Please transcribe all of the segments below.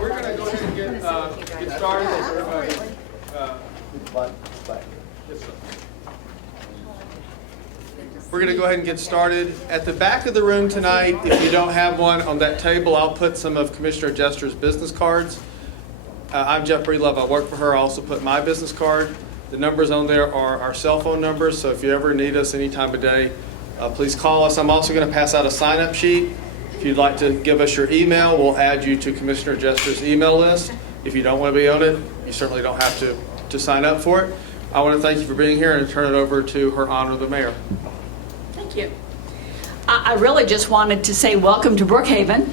We're going to go ahead and get started. We're going to go ahead and get started. At the back of the room tonight, if you don't have one on that table, I'll put some of Commissioner Jester's business cards. I'm Jeff Breedlove. I work for her. I also put my business card. The numbers on there are our cell phone numbers, so if you ever need us any time of day, please call us. I'm also going to pass out a sign-up sheet. If you'd like to give us your email, we'll add you to Commissioner Jester's email list. If you don't want to be on it, you certainly don't have to sign up for it. I want to thank you for being here and turn it over to Her Honor the Mayor. Thank you. I really just wanted to say welcome to Brookhaven,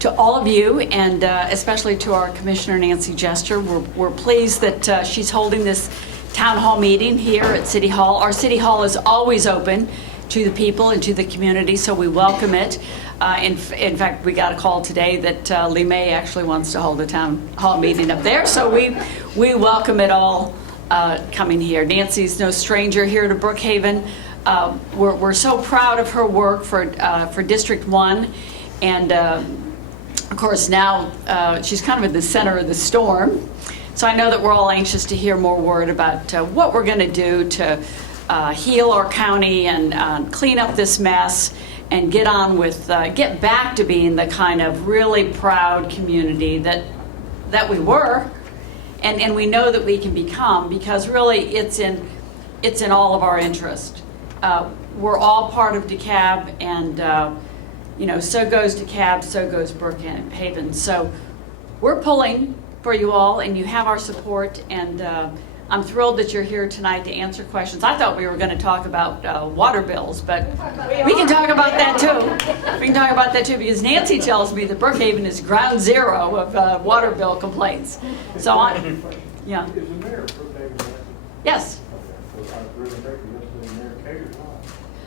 to all of you, and especially to our Commissioner Nancy Jester. We're pleased that she's holding this town hall meeting here at City Hall. Our City Hall is always open to the people and to the community, so we welcome it. In fact, we got a call today that Lee May actually wants to hold a town hall meeting up there, so we welcome it all coming here. Nancy's no stranger here to Brookhaven. We're so proud of her work for District 1, and of course now she's kind of at the center of the storm. So I know that we're all anxious to hear more word about what we're going to do to heal our county and clean up this mess and get on with, get back to being the kind of really proud community that we were, and we know that we can become, because really it's in all of our interest. We're all part of DeKalb, and you know, so goes DeKalb, so goes Brookhaven. So we're pulling for you all, and you have our support, and I'm thrilled that you're here tonight to answer questions. I thought we were going to talk about water bills, but we can talk about that too. We can talk about that too, because Nancy tells me that Brookhaven is ground zero of water bill complaints. So yeah. Is the mayor of Brookhaven? Yes. Okay.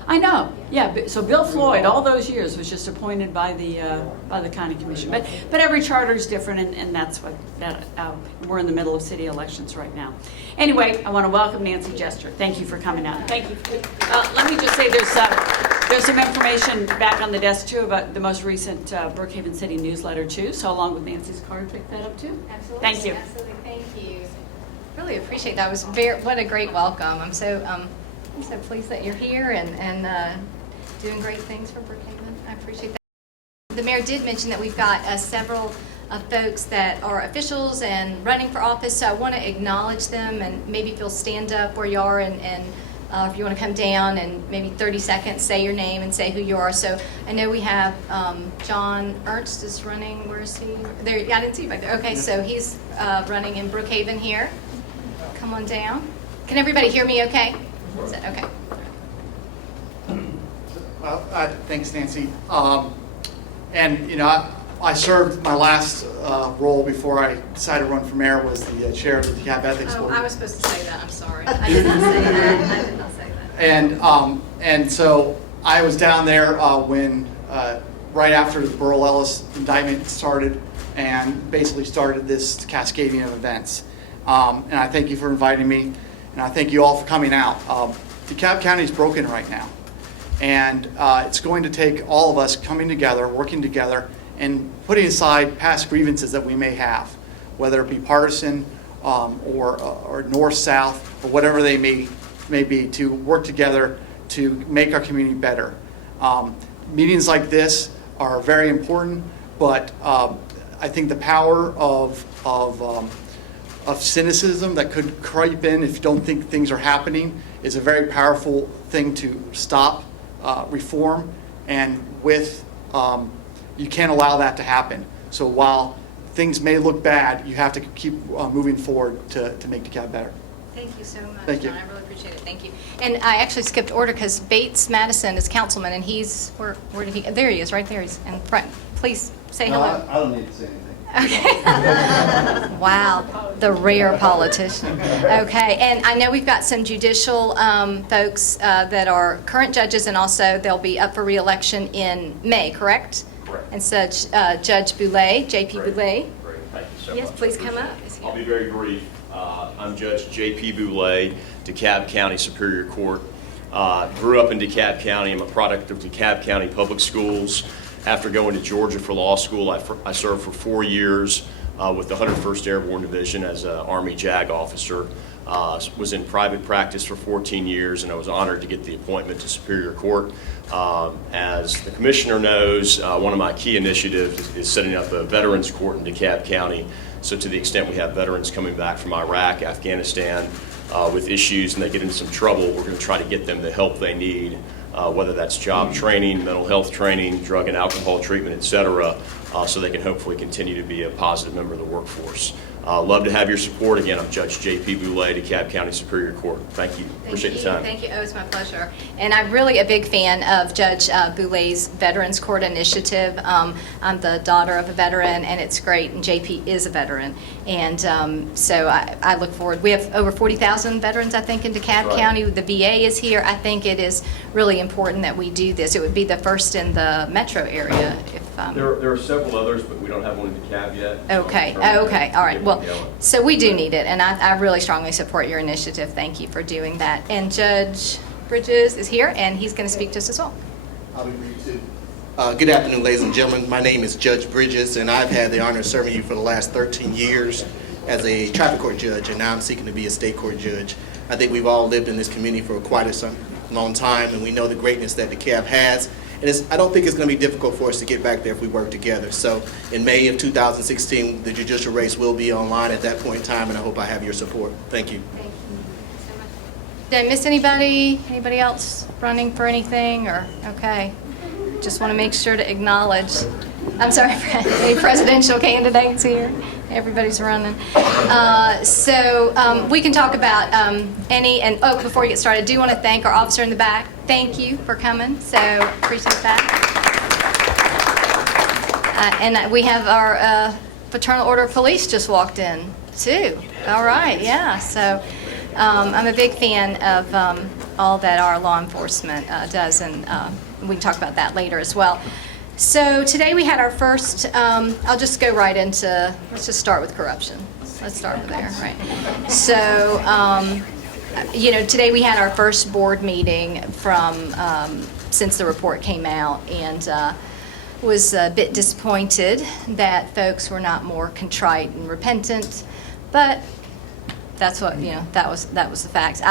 I know, yeah. So Bill Floyd, all those years, was just appointed by the county commission. But every charter is different, and that's what we're in the middle of city elections right now. Anyway, I want to welcome Nancy Jester. Thank you for coming out. Thank you. Let me just say there's some information back on the desk too about the most recent Brookhaven City newsletter too. So along with Nancy's card, pick that up too. Absolutely. Thank you. Absolutely. Thank you. Really appreciate that. It was what a great welcome. I'm so pleased that you're here and doing great things for Brookhaven. I appreciate that. The mayor did mention that we've got several folks that are officials and running for office, so I want to acknowledge them, and maybe if you'll stand up where you are, and if you want to come down and maybe 30 seconds, say your name and say who you are. So I know we have John Ernst is running. Where is he? There. Yeah, I didn't see you back there. Okay, so he's running in Brookhaven here. Come on down. Can everybody hear me okay? Is that okay? Well, thanks, Nancy. And you know, I served my last role before I decided to run for mayor was the chair of the DeKalb Ethics Board. I was supposed to say that. I'm sorry. I did not say that. I did not say that. And so I was down there when right after the Burl Ellis indictment started, and basically started this cascading of events. And I thank you for inviting me. And I thank you all for coming out. DeKalb County is broken right now. And it's going to take all of us coming together, working together, and putting aside past grievances that we may have, whether it be partisan or north-south, or whatever they may be, to work together to make our community better. Meetings like this are very important, but I think the power of cynicism that could creep in if you don't think things are happening is a very powerful thing to stop reform, and you can't allow that to happen. So while things may look bad, you have to keep moving forward to make DeKalb better. Thank you so much, Thank you. John. I really appreciate it. Thank you. And I actually skipped order because Bates Madison is councilman, and he's, where did he, there he is, right there. He's in front. Please say hello. I don't need to say anything. Okay. Wow, the rare politician. Okay, and I know we've got some judicial folks that are current judges, and also they'll be up for re-election in May, correct? Correct. And so Judge Boulay, J.P. Boulay. Great, thank you so Yes, much. please come up. Is here. I'll be very brief. I'm Judge J.P. Boulay, DeKalb County Superior Court. Grew up in DeKalb County. I'm a product of DeKalb County Public Schools. After going to Georgia for law school, I served for 4 years with the 101st Airborne Division as an Army JAG officer. Was in private practice for 14 years, and I was honored to get the appointment to Superior Court. As the Commissioner knows, one of my key initiatives is setting up a Veterans Court in DeKalb County. So to the extent we have veterans coming back from Iraq, Afghanistan, with issues and they get into some trouble, we're going to try to get them the help they need, whether that's job training, mental health training, drug and alcohol treatment, et cetera, so they can hopefully continue to be a positive member of the workforce. Love to have your support. Again, I'm Judge J.P. Boulay, DeKalb County Superior Court. Thank you. Appreciate the time. Thank you. Oh, it's my pleasure. And I'm really a big fan of Judge Boulay's Veterans Court initiative. I'm the daughter of a veteran, and it's great, and JP is a veteran. And so I look forward. We have over 40,000 veterans, I think, in DeKalb County. The VA is here. I think it is really important that we do this. It would be the first in the metro area. There are several others, but we don't have one in DeKalb yet. Okay. Okay. All right. Well, so we do need it, and I really strongly support your initiative. Thank you for doing that. And Judge Bridges is here, and he's going to speak to us as well. I'll be brief too. Good afternoon, ladies and gentlemen. My name is Judge Bridges, and I've had the honor of serving you for the last 13 years as a traffic court judge, and now I'm seeking to be a state court judge. I think we've all lived in this community for quite a long time, and we know the greatness that DeKalb has. And I don't think it's going to be difficult for us to get back there if we work together. So in May of 2016, the judicial race will be online at that point in time, and I hope I have your support. Thank you. Thank you so much. Did I miss anybody? Anybody else running for anything? Or okay, just want to make sure to acknowledge. I'm sorry, any presidential candidates here? Everybody's running. So we can talk about any, and before we get started, I do want to thank our officer in the back. Thank you for coming, so appreciate that. And we have our Fraternal Order of Police just walked in, too. All right, yeah, so I'm a big fan of all that our law enforcement does, and we can talk about that later as well. So today we had our first, I'll just go right into, let's just start with corruption. Let's start with there, right? So, today we had our first board meeting from, since the report came out, and was a bit disappointed that folks were not more contrite and repentant, but that's what, that was the facts.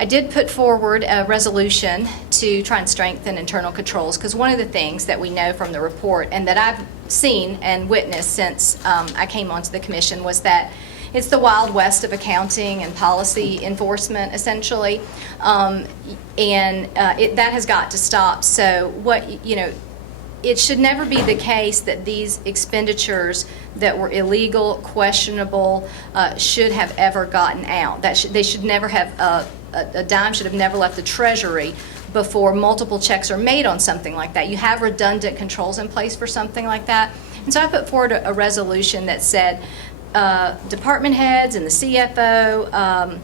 I did put forward a resolution to try and strengthen internal controls, because one of the things that we know from the report and that I've seen and witnessed since I came onto the commission was that it's the Wild West of accounting and policy enforcement, essentially, and that has got to stop. So it should never be the case that these expenditures that were illegal, questionable, should have ever gotten out. They should never have, a dime should have never left the Treasury before multiple checks are made on something like that. You have redundant controls in place for something like that. And so I put forward a resolution that said department heads and the CFO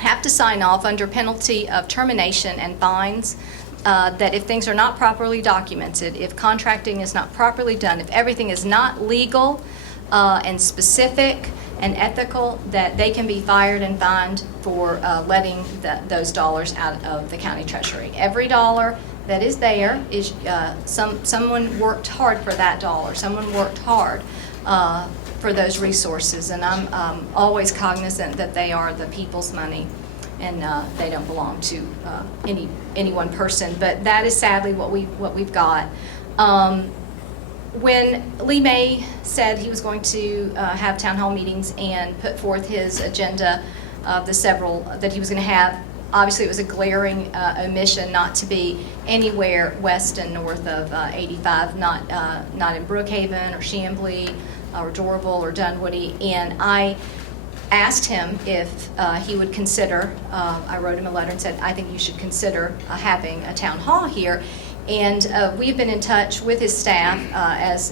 have to sign off under penalty of termination and fines, that if things are not properly documented, if contracting is not properly done, if everything is not legal and specific and ethical, that they can be fired and fined for letting those dollars out of the county treasury. Every dollar that is there is someone worked hard for that dollar. Someone worked hard for those resources, and I'm always cognizant that they are the people's money, and they don't belong to any one person. But that is sadly what we've got. When Lee May said he was going to have town hall meetings and put forth his agenda of the several that he was going to have, obviously it was a glaring omission not to be anywhere west and north of 85, not in Brookhaven or Chamblee or Dorval or Dunwoody. And I asked him if he would consider, I wrote him a letter and said, I think you should consider having a town hall here. And we've been in touch with his staff,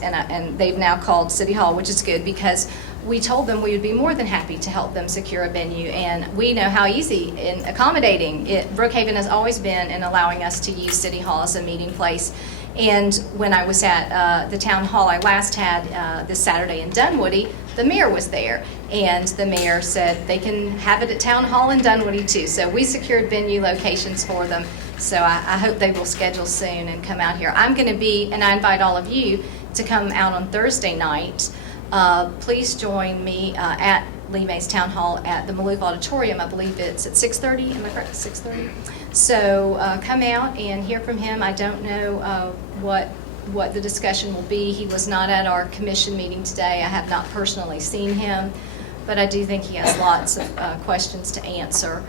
and they've now called City Hall, which is good, because we told them we would be more than happy to help them secure a venue. And we know how easy and accommodating Brookhaven has always been in allowing us to use City Hall as a meeting place. And when I was at the town hall I last had this Saturday in Dunwoody, the mayor was there. And the mayor said they can have it at town hall in Dunwoody too. So we secured venue locations for them. So I hope they will schedule soon and come out here. I'm going to be, and I invite all of you to come out on Thursday night. Please join me at Lee Mays Town Hall at the Maloof Auditorium. I believe it's at 6:30. Am I correct? 6:30. So come out and hear from him. I don't know what the discussion will be. He was not at our commission meeting today. I have not personally seen him, but I do think he has lots of questions to answer.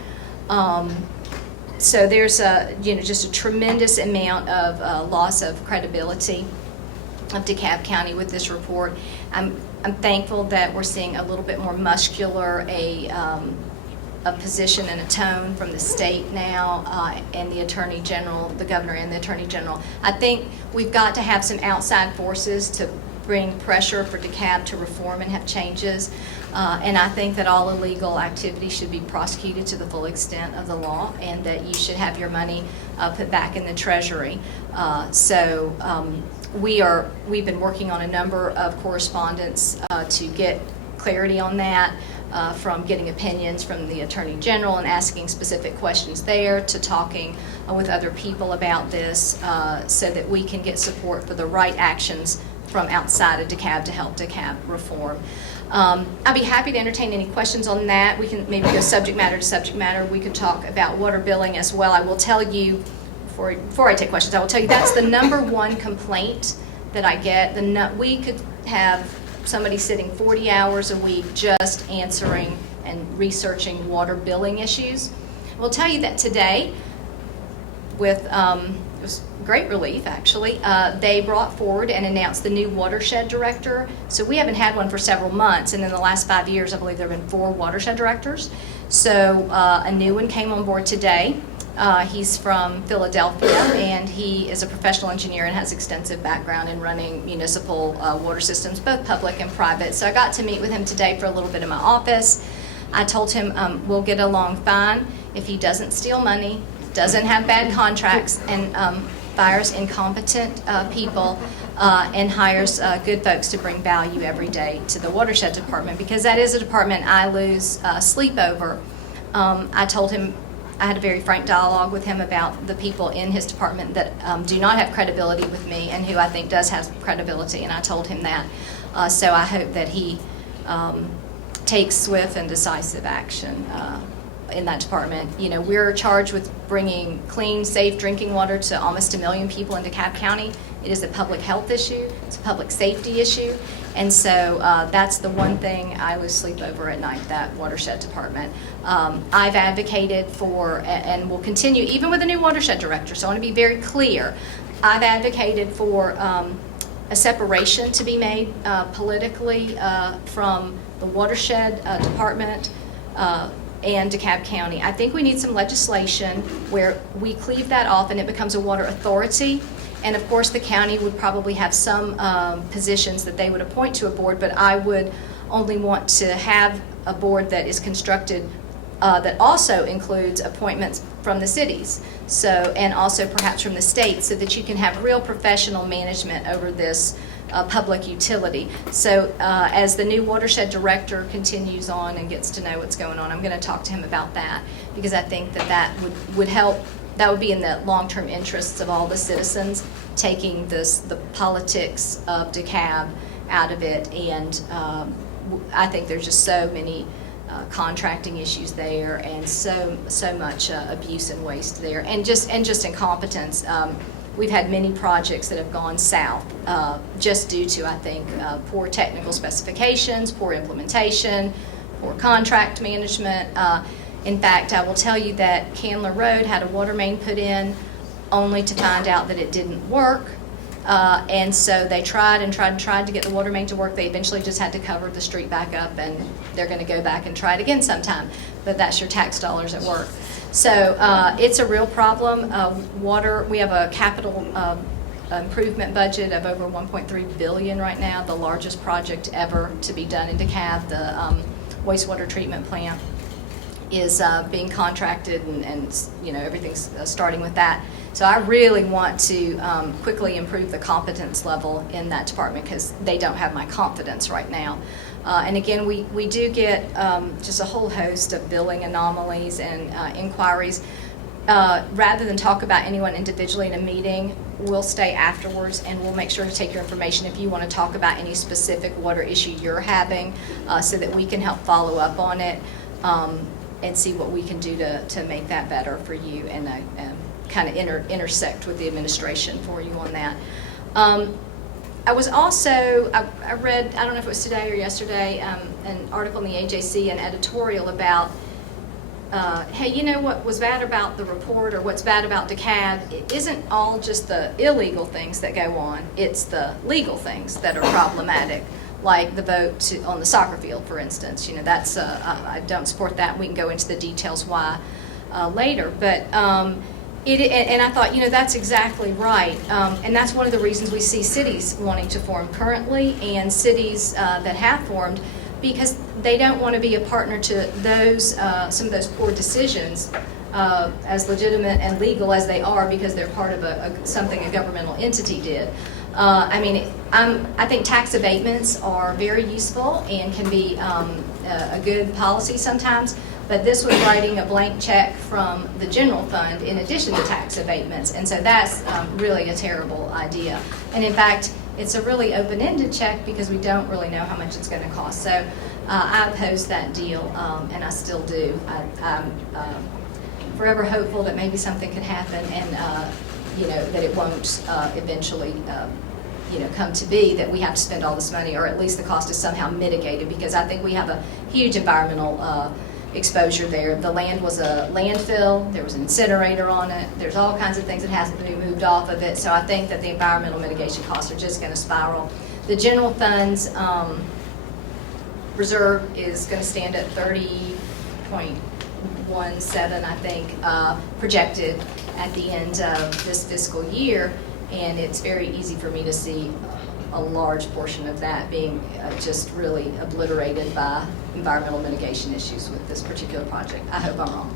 So there's just a tremendous amount of loss of credibility of DeKalb County with this report. I'm thankful that we're seeing a little bit more muscular a position and a tone from the state now, and the Attorney General, the Governor and the Attorney General. I think we've got to have some outside forces to bring pressure for DeKalb to reform and have changes. And I think that all illegal activity should be prosecuted to the full extent of the law, and that you should have your money put back in the Treasury. We've been working on a number of correspondence to get clarity on that, from getting opinions from the Attorney General and asking specific questions there, to talking with other people about this, so that we can get support for the right actions from outside of DeKalb to help DeKalb reform. I'd be happy to entertain any questions on that. We can maybe go subject matter to subject matter. We could talk about water billing as well. I will tell you, before I take questions, I will tell you that's the number one complaint that I get. We could have somebody sitting 40 hours a week just answering and researching water billing issues. I will tell you that today, with it was great relief actually, they brought forward and announced the new watershed director. So we haven't had one for several months, and in the last 5 years I believe there have been 4 watershed directors. So a new one came on board today. He's from Philadelphia, and he is a professional engineer and has extensive background in running municipal water systems, both public and private. So I got to meet with him today for a little bit in my office. I told him we'll get along fine if he doesn't steal money, doesn't have bad contracts, and fires incompetent people, and hires good folks to bring value every day to the watershed department, because that is a department I lose sleep over. I told him, I had a very frank dialogue with him about the people in his department that do not have credibility with me, and who I think does have credibility, and I told him that. So I hope that he takes swift and decisive action in that department. You know, we're charged with bringing clean, safe drinking water to almost 1 million people in DeKalb County. It is a public health issue, it's a public safety issue, and so that's the one thing I lose sleep over at night, that watershed department. I've advocated for, and will continue, even with a new watershed director, so I want to be very clear, I've advocated for a separation to be made politically from the watershed department and DeKalb County. I think we need some legislation where we cleave that off and it becomes a water authority. And of course, the county would probably have some positions that they would appoint to a board, but I would only want to have a board that is constructed that also includes appointments from the cities, so, and also perhaps from the state, so that you can have real professional management over this public utility. So as the new watershed director continues on and gets to know what's going on, I'm going to talk to him about that, because I think that that would help. That would be in the long-term interests of all the citizens, taking the politics of DeKalb out of it. And I think there's just so many contracting issues there, and so much abuse and waste there, and just incompetence. We've had many projects that have gone south just due to, I think, poor technical specifications, poor implementation, poor contract management. In fact, I will tell you that Candler Road had a water main put in only to find out that it didn't work. And so they tried to get the water main to work. They eventually just had to cover the street back up, and they're going to go back and try it again sometime. But that's your tax dollars at work. So it's a real problem. Water, we have a capital improvement budget of over $1.3 billion right now, the largest project ever to be done in DeKalb, the wastewater treatment plant. is being contracted, and you know, everything's starting with that. So I really want to quickly improve the competence level in that department because they don't have my confidence right now. And again, we do get just a whole host of billing anomalies and inquiries. Rather than talk about anyone individually in a meeting, we'll stay afterwards and we'll make sure to take your information if you want to talk about any specific water issue you're having so that we can help follow up on it and see what we can do to make that better for you and kind of intersect with the administration for you on that. I was also, I read, I don't know if it was today or yesterday, an article in the AJC, an editorial about hey, you know what was bad about the report or what's bad about DeKalb? It isn't all just the illegal things that go on. It's the legal things that are problematic, like the vote on the soccer field, for instance. You know, that's I don't support that. We can go into the details why later. But and I thought, you know, that's exactly right. And that's one of the reasons we see cities wanting to form currently and cities that have formed, because they don't want to be a partner to those some of those poor decisions, as legitimate and legal as they are, because they're part of something a governmental entity did. I mean, I think tax abatements are very useful and can be a good policy sometimes, but this was writing a blank check from the general fund in addition to tax abatements, and so that's really a terrible idea. And in fact, it's a really open-ended check because we don't really know how much it's going to cost. So I opposed that deal, and I still do. I'm forever hopeful that maybe something could happen, and you know, that it won't eventually you know, come to be that we have to spend all this money, or at least the cost is somehow mitigated, because I think we have a huge environmental exposure there. The land was a landfill, there was an incinerator on it, there's all kinds of things that has to be moved off of it, so I think that the environmental mitigation costs are just going to spiral. The general fund's reserve is going to stand at 30.17, I think, projected at the end of this fiscal year, and it's very easy for me to see a large portion of that being just really obliterated by environmental mitigation issues with this particular project. I hope I'm wrong,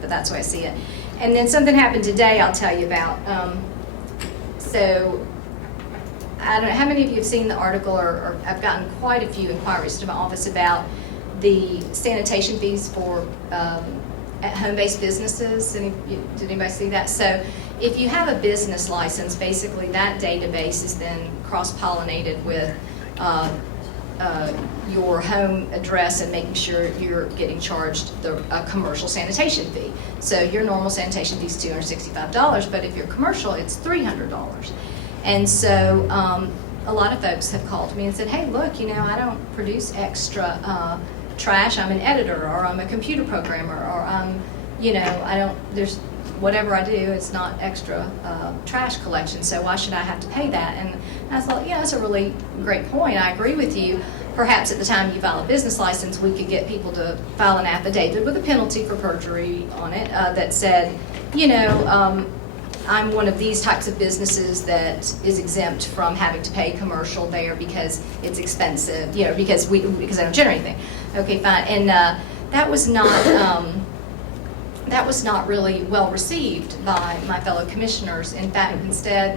but that's the way I see it. And then something happened today I'll tell you about. So I don't know how many of you have seen the article, or I've gotten quite a few inquiries to my office about the sanitation fees for at home-based businesses. Did anybody see that? So if you have a business license, basically that database is then cross-pollinated with your home address and making sure you're getting charged a commercial sanitation fee. So your normal sanitation fee is $265, but if you're commercial, it's $300. And so a lot of folks have called me and said, hey, look, you know, I don't produce extra trash. I'm an editor, or I'm a computer programmer, or I'm, you know, I don't, there's whatever I do, it's not extra trash collection, so why should I have to pay that? And I thought, yeah, that's a really great point. I agree with you. Perhaps at the time you file a business license, we could get people to file an affidavit with a penalty for perjury on it that said, you know, I'm one of these types of businesses that is exempt from having to pay commercial there because it's expensive, you know, because I don't generate anything. Okay, fine. And that was not really well received by my fellow commissioners. In fact, instead,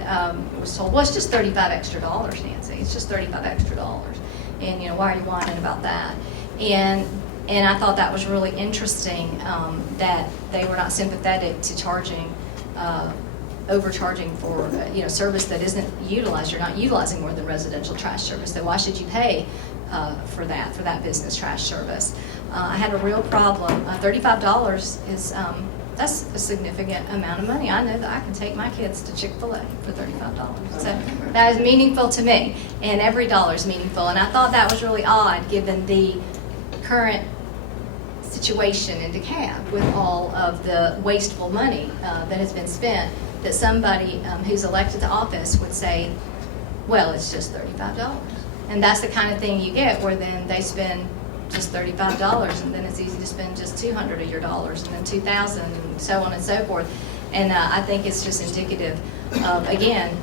it was told, well, it's just $35 extra, Nancy. It's just $35 extra. And, you know, why are you whining about that? And I thought that was really interesting, that they were not sympathetic to charging, overcharging for, you know, service that isn't utilized. You're not utilizing more than residential trash service. So why should you pay for that business trash service? I had a real problem. $35 is, that's a significant amount of money. I know that I can take my kids to Chick-fil-A for $35. So that is meaningful to me, and every dollar is meaningful. And I thought that was really odd given the current situation in DeKalb with all of the wasteful money that has been spent, that somebody who's elected to office would say, well, it's just $35. And that's the kind of thing you get where then they spend just $35, and then it's easy to spend just $200 of your dollars, and then $2,000, and so on and so forth. And I think it's just indicative of, again,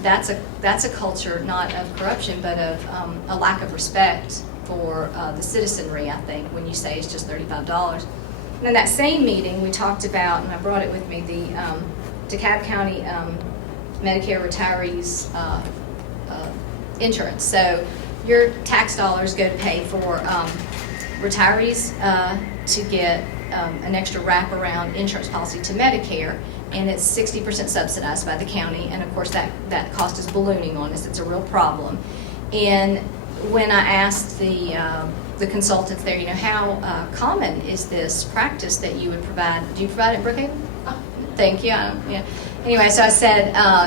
that's a culture not of corruption, but of a lack of respect for the citizenry, I think, when you say it's just $35. And in that same meeting, we talked about, and I brought it with me, the DeKalb County Medicare retirees insurance. So your tax dollars go to pay for retirees to get an extra wraparound insurance policy to Medicare, and it's 60% subsidized by the county, and of course that cost is ballooning on us. It's a real problem. And when I asked the consultants there, you know, how common is this practice that you would provide? Do you provide it in Brookhaven? Oh, thank you. Yeah. Anyway, so I said,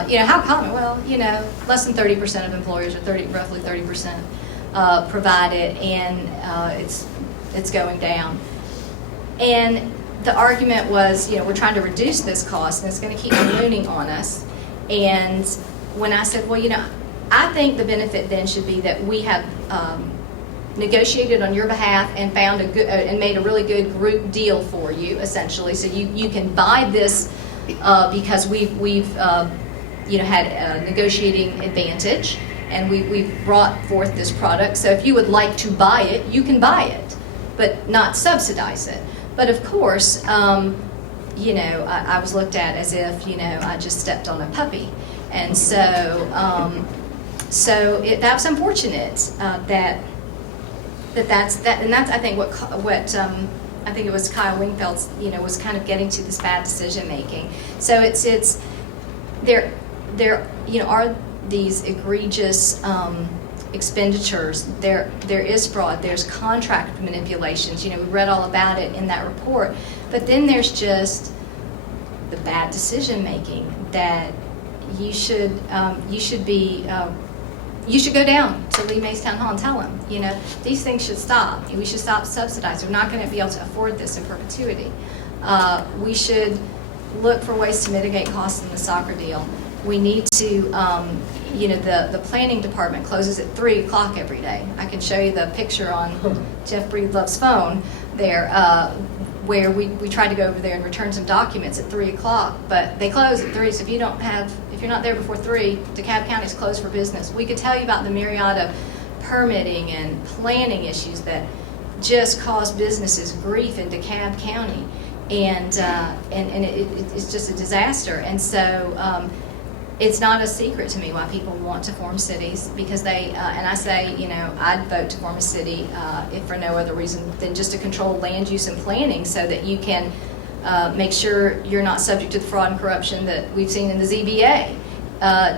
you know, how common? Well, you know, less than 30% of employers, or roughly 30%, provide it, and it's going down. And the argument was, you know, we're trying to reduce this cost, and it's going to keep ballooning on us. And when I said, well, you know, I think the benefit then should be that we have negotiated on your behalf and found a good and made a really good group deal for you, essentially. So you can buy this because we've you know, had a negotiating advantage, and we've brought forth this product. So if you would like to buy it, you can buy it, but not subsidize it. But of course, you know, I was looked at as if, you know, I just stepped on a puppy, and so that was unfortunate that's I think what I think it was Kyle Wingfeld's, you know, was kind of getting to this bad decision making. So it's there you know, are these egregious expenditures. There is fraud. There's contract manipulations. You know, we read all about it in that report. But then there's just the bad decision making that you should go down to Lee Mays Town Hall and tell them, you know, these things should stop. We should stop subsidizing. We're not going to be able to afford this in perpetuity. We should look for ways to mitigate costs in the soccer deal. We need to, you know, the planning department closes at 3 o'clock every day. I can show you the picture on Jeff Breedlove's phone there, where we tried to go over there and return some documents at 3 o'clock, but they close at 3. So if you're not there before 3, DeKalb County is closed for business. We could tell you about the myriad of permitting and planning issues that just cause businesses grief in DeKalb County, and it's just a disaster. And so it's not a secret to me why people want to form cities, because they, and I say, you know, I'd vote to form a city if for no other reason than just to control land use and planning, so that you can make sure you're not subject to the fraud and corruption that we've seen in the ZBA,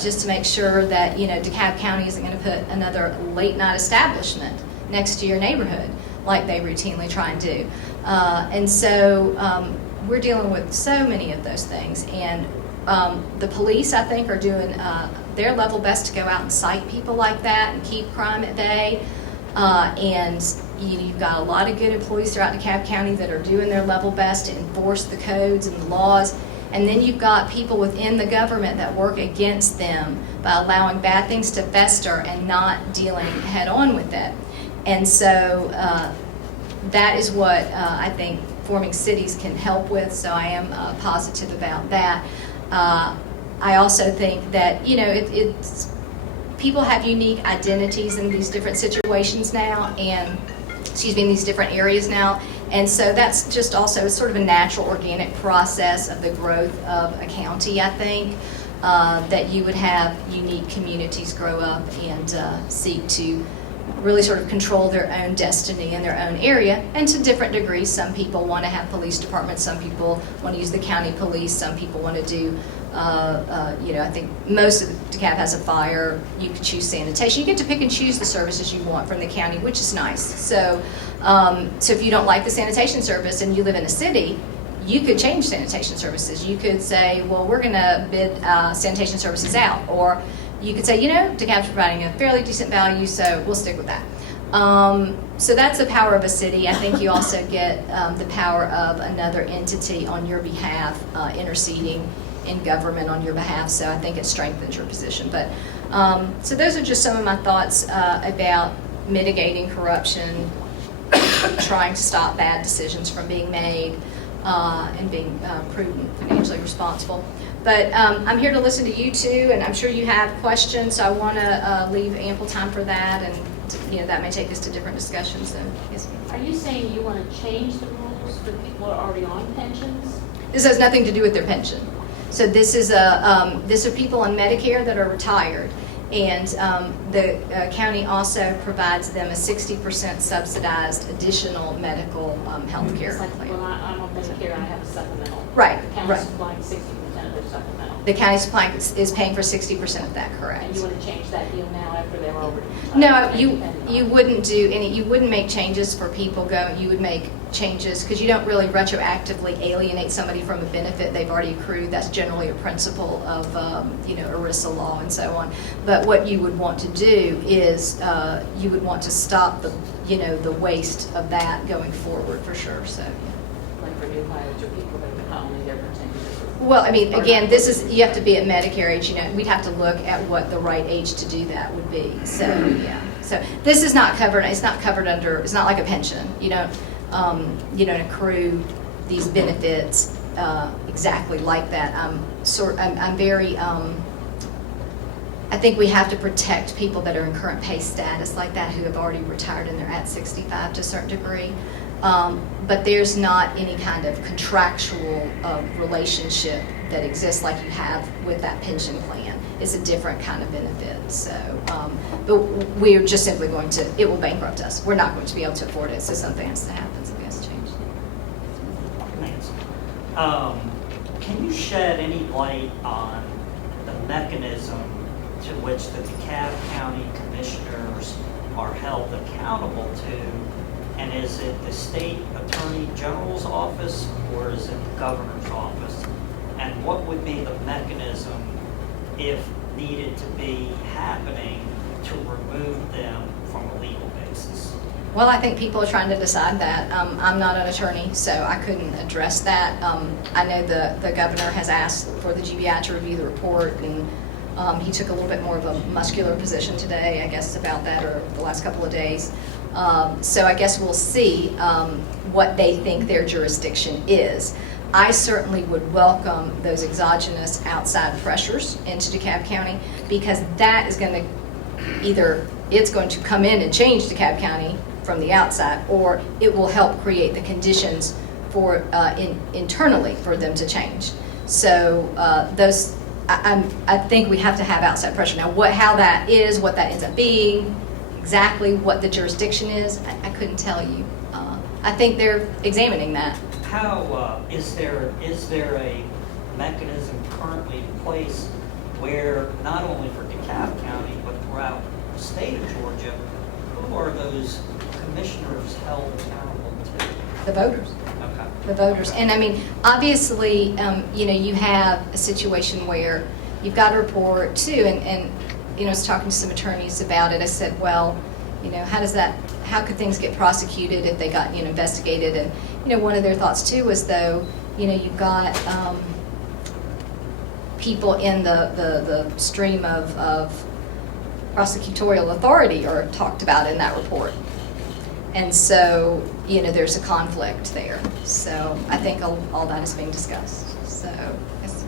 just to make sure that, you know, DeKalb County isn't going to put another late night establishment next to your neighborhood like they routinely try and do. And so we're dealing with so many of those things, and the police, I think, are doing their level best to go out and cite people like that and keep crime at bay. And you've got a lot of good employees throughout DeKalb County that are doing their level best to enforce the codes and the laws. And then you've got people within the government that work against them by allowing bad things to fester and not dealing head on with it. And so that is what I think forming cities can help with. So I am positive about that. I also think that, you know, it's people have unique identities in these different situations now, and in these different areas now, and so that's just also sort of a natural organic process of the growth of a county, I think, that you would have unique communities grow up and seek to really sort of control their own destiny in their own area, and to different degrees. Some people want to have police departments, some people want to use the county police, some people want to do, you know, I think most of DeKalb has a fire. You can choose sanitation. You get to pick and choose the services you want from the county, which is nice. So, so if you don't like the sanitation service and you live in a city, you could change sanitation services. You could say, well, we're going to bid sanitation services out, or you could say, you know, DeKalb's providing a fairly decent value, so we'll stick with that. So that's the power of a city. I think you also get the power of another entity on your behalf, interceding in government on your behalf. So I think it strengthens your position. But so those are just some of my thoughts about mitigating corruption, trying to stop bad decisions from being made, and being prudent, financially responsible. But I'm here to listen to you too, and I'm sure you have questions, so I want to leave ample time for that, and that may take us to different discussions. And yes, ma'am. Are you saying you want to change the rules for people who are already on pensions? This has nothing to do with their pension. So this is these are people on Medicare that are retired, and the county also provides them a 60% subsidized additional medical health care It's like when plan. I'm on Medicare, I have a supplemental. Right, The county's right. supplying 60% of their supplemental. The county supply is paying for 60% of that, correct? And you want to change that deal now after they're already retired? No, Depending on- you wouldn't do any, you wouldn't make changes for people you would make changes, because you don't really retroactively alienate somebody from a benefit they've already accrued. That's generally a principle of, ERISA law and so on. But what you would want to do is, you would want to stop the waste of that going forward, for sure, so. Like for new hires or people that are not only there for 10 years. Well, I mean, again, you have to be at Medicare age, we'd have to look at what the right age to do that would be, so, yeah. So this is not covered, it's not covered under, it's not like a pension. You don't accrue these benefits exactly like that. I'm very, I think we have to protect people that are in current pay status like that, who have already retired and they're at 65 to a certain degree. But there's not any kind of contractual relationship that exists like you have with that pension plan. It's a different kind of benefit. So, but we're just simply it will bankrupt us. We're not going to be able to afford it. So something has to happen. So we have to change. Thanks. Can you shed any light on the mechanism to which the DeKalb County Commissioners are held accountable to? And is it the State Attorney General's office or is it the Governor's office? And what would be the mechanism, if needed to be happening, to remove them from a legal basis? Well, I think people are trying to decide that. I'm not an attorney, so I couldn't address that. I know the governor has asked for the GBI to review the report, and he took a little bit more of a muscular position today, I guess, about that, or the last couple of days. So I guess we'll see what they think their jurisdiction is. I certainly would welcome those exogenous outside pressures into DeKalb County, because that is going to it's going to come in and change DeKalb County from the outside, or it will help create the conditions for internally for them to change. So I think we have to have outside pressure. Now, how that is, what that ends up being, exactly what the jurisdiction is, I couldn't tell you. I think they're examining that. How is there a mechanism currently in place where not only for DeKalb County but throughout the state of Georgia, who are those commissioners held accountable to? The voters. Okay. The voters. And I mean, obviously, you have a situation where you've got a report too, and I was talking to some attorneys about it. I said, well, how could things get prosecuted if they got, investigated? And, one of their thoughts too was, though, you've got people in the stream of prosecutorial authority are talked about in that report. And so, there's a conflict there. So I think all that is being discussed. So, yes, sir.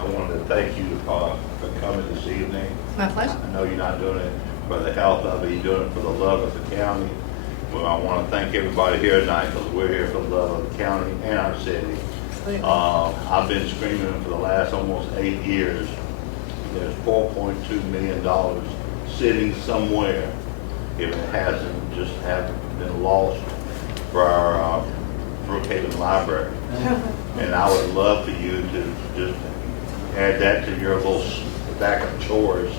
I wanted to thank you for coming this evening. My pleasure. I know you're not doing it for the health of it, you're doing it for the love of the county. Well, I want to thank everybody here tonight because we're here for the love of the county and our city. I've been screaming for the last almost 8 years. There's $4.2 million sitting somewhere, if it hasn't been lost, for our Brookhaven Library. And I would love for you to just add that to your little backup chores,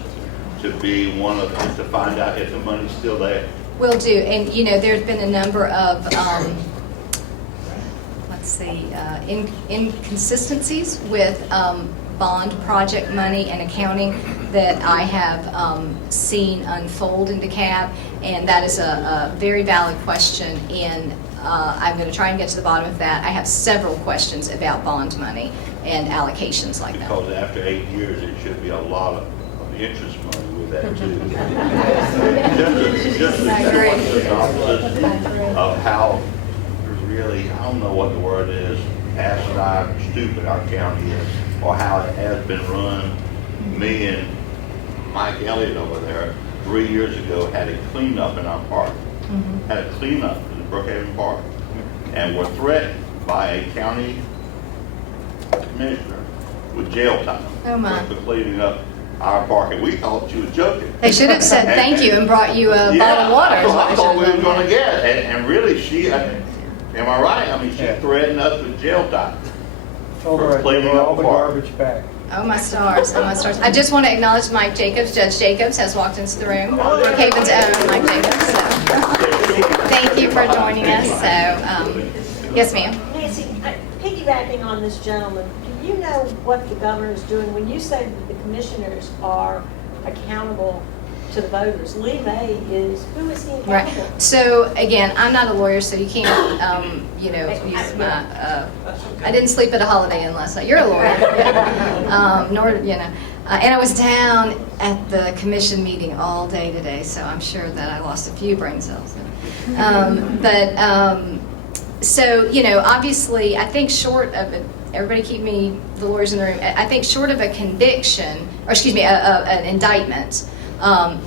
to be one of them, to find out if the money's still there. Will do. And, there's been a number of, inconsistencies with bond project money and accounting that I have seen unfold in DeKalb, and that is a very valid question, and I'm going to try and get to the bottom of that. I have several questions about bond money and allocations like that. Because after 8 years, it should be a lot of interest money with that too. just I agree. the synopsis of how really, I don't know what the word is, asinine, stupid our county is, or how it has been run. Me and Mike Elliott over there 3 years ago had a cleanup in our park. Had a cleanup in Brookhaven Park, and were threatened by a county commissioner with jail time Oh, my. for cleaning up our park, and we thought she was joking. They should have said thank you and brought you a bottle of water. is what I they thought should we have were done. going to get it, and really she, am I right? I mean, she threatened us with jail time. Told her I'd cleaning give her up all the the park. garbage back. Oh, my stars, oh, my stars. I just want to acknowledge Mike Jacobs. Judge Jacobs has walked into the room. Brookhaven's own Mike Jacobs. So. Thank you for joining us. So, yes, ma'am. Nancy, piggybacking on this gentleman, do you know what the governor is doing? When you say that the commissioners are accountable to the voters, Lee May is, who is he accountable? Right. So again, I'm not a lawyer, so you can't, use my. I didn't sleep at a Holiday Inn last night. You're a lawyer, and I was down at the commission meeting all day today, so I'm sure that I lost a few brain cells. So obviously, I think short of it. Everybody keep the lawyers in the room. I think short of a conviction, or excuse me, an indictment. So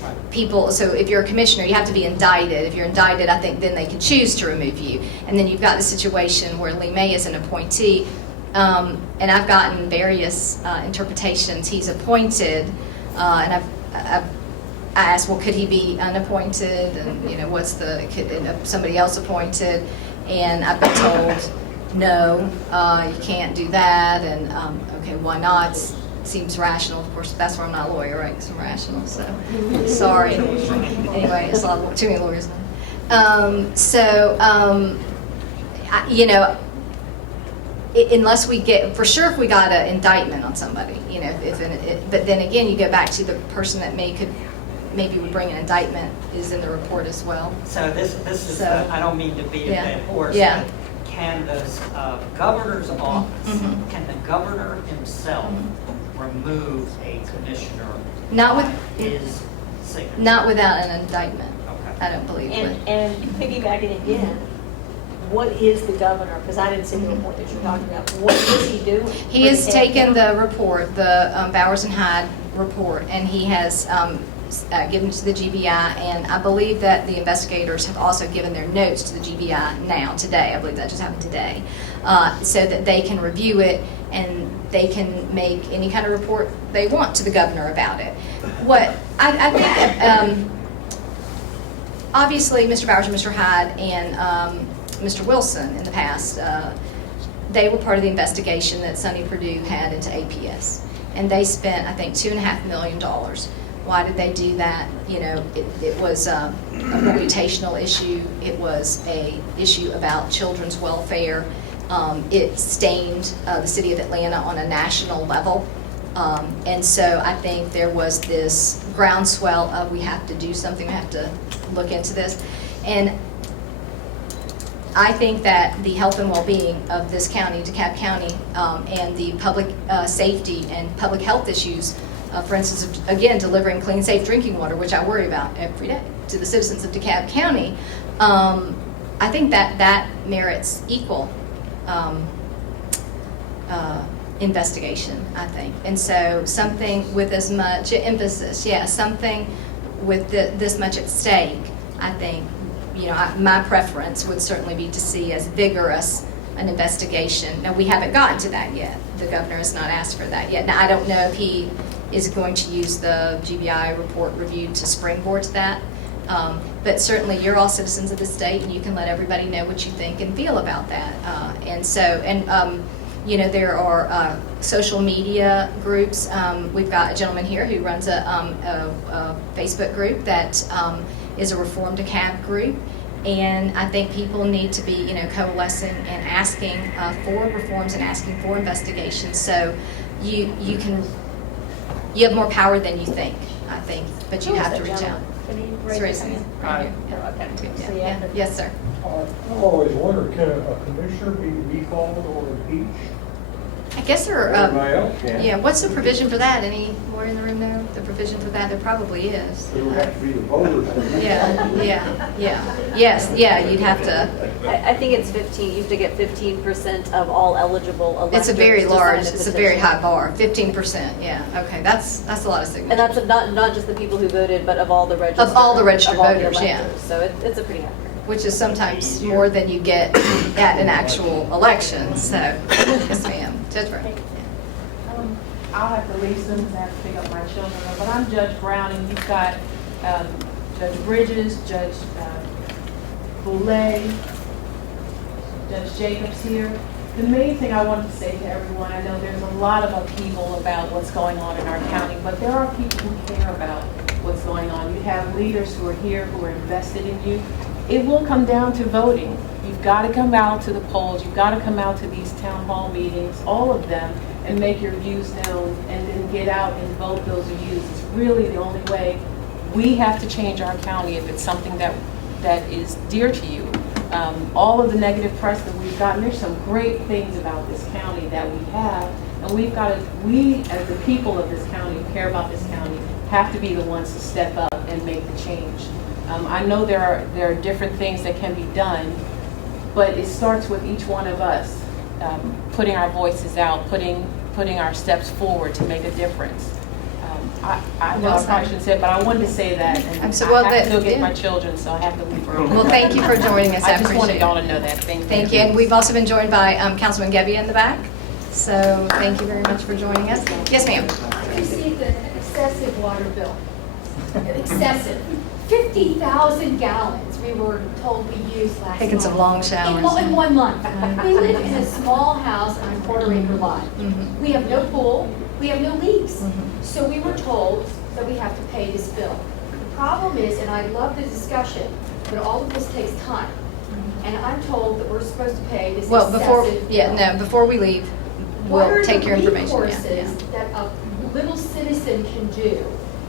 if you're a commissioner, you have to be indicted. If you're indicted, I think then they can choose to remove you. And then you've got the situation where Lee May is an appointee, and I've gotten various interpretations. He's appointed, and I asked, well, could he be unappointed? And could somebody else appointed? And I've been told, no, you can't do that. And okay, why not? Seems rational. Of course, that's why I'm not a lawyer, right? Because I'm rational. So, sorry. Anyway, it's too many lawyers. Unless we get, for sure, if we got an indictment on somebody, but then again, you go back to the person that maybe would bring an indictment is in the report as well. So this is, So- I don't mean to beat a Yeah. dead horse, Yeah. but can the governor's office, Mhm. can the governor himself remove a commissioner Not with- by his signature? Not without an indictment. Okay. I don't believe it. And piggybacking again, what is the governor, because I didn't see the report that you're talking about, what is he doing? He has taken the report, the Bowers and Hyde report, and he has given it to the GBI, and I believe that the investigators have also given their notes to the GBI today. I believe that just happened today, so that they can review it and they can make any kind of report they want to the governor about it. What I think, obviously, Mr. Bowers and Mr. Hyde and Mr. Wilson in the past, they were part of the investigation that Sonny Perdue had into APS. And they spent, I think, $2.5 million. Why did they do that? It was a reputational issue. It was a issue about children's welfare. It stained the city of Atlanta on a national level. And so I think there was this groundswell of we have to do something, we have to look into this. And I think that the health and well-being of this county, DeKalb County, and the public safety and public health issues, for instance, again, delivering clean, safe drinking water, which I worry about every day to the citizens of DeKalb County, I think that merits equal investigation, I think. And so something with as much emphasis, something with this much at stake, I think, my preference would certainly be to see as vigorous an investigation. Now, we haven't gotten to that yet. The governor has not asked for that yet. Now, I don't know if he is going to use the GBI report review to springboard to that. But certainly, you're all citizens of the state, and you can let everybody know what you think and feel about that. There are social media groups. We've got a gentleman here who runs a Facebook group that is a Reform DeKalb group. And I think people need to be, coalescing and asking for reforms and asking for investigations. So you have more power than you think, I think, but you Who is have to that reach out. gentleman? Can you It's raise his raising hand? it right here. Okay. Yeah, See, yeah. after- Yes, sir. I've always wondered, can a commissioner be recalled or impeached? guess there are, Everybody else can. yeah, what's the provision for that? Any more in the room know the provision for that? There probably is. It would have to be the voters. Yes, you'd have to. I think it's 15, you have to get 15% of all eligible electors. It's a very to sign large, it's a very petition. high bar, 15%, yeah, okay, that's a lot of And signatures. that's not just the people who voted, but of all the registered. Of all the registered of all the voters, yeah. electors. So it's a pretty high. Which is sometimes more than you get at an actual election, so, yes ma'am, Judge Brown. I'll have to leave soon because I have to pick up my children. But I'm Judge Brown, and you've got Judge Bridges, Judge Boulay, Judge Jacobs here. The main thing I wanted to say to everyone, I know there's a lot of upheaval about what's going on in our county, but there are people who care about what's going on. You have leaders who are here who are invested in you. It will come down to voting. You've got to come out to the polls. You've got to come out to these town hall meetings, all of them, and make your views known, and then get out and vote those views. It's really the only way. We have to change our county if it's something that is dear to you. All of the negative press that we've gotten, there's some great things about this county that we have, and we as the people of this county who care about this county have to be the ones to step up and make the change. I know there are different things that can be done, but it starts with each one of us putting our voices out, putting our steps forward to make a difference. I know I probably shouldn't say it, but I wanted to say that, and I have to go get my children, so I have to leave early. Well, thank you for joining us, I I just wanted appreciate y'all it. to know that. Thank you. Thank you, and we've also been joined by Councilman Gebbia in the back, so thank you very much for joining us. Yes, ma'am. I received an excessive water bill. Excessive. 50,000 gallons we were told we used last month. Taking some long showers. In 1 month. We live in a small house on a quarter-acre lot. Mm-hmm. We have no pool, we have no leaks. So we were told that we have to pay this bill. The problem is, and I love the discussion, but all of this takes time. And I'm told that we're supposed to pay this Well, excessive bill. before we leave, we'll take your information. What are Yeah, the yeah. recourses that a little citizen can do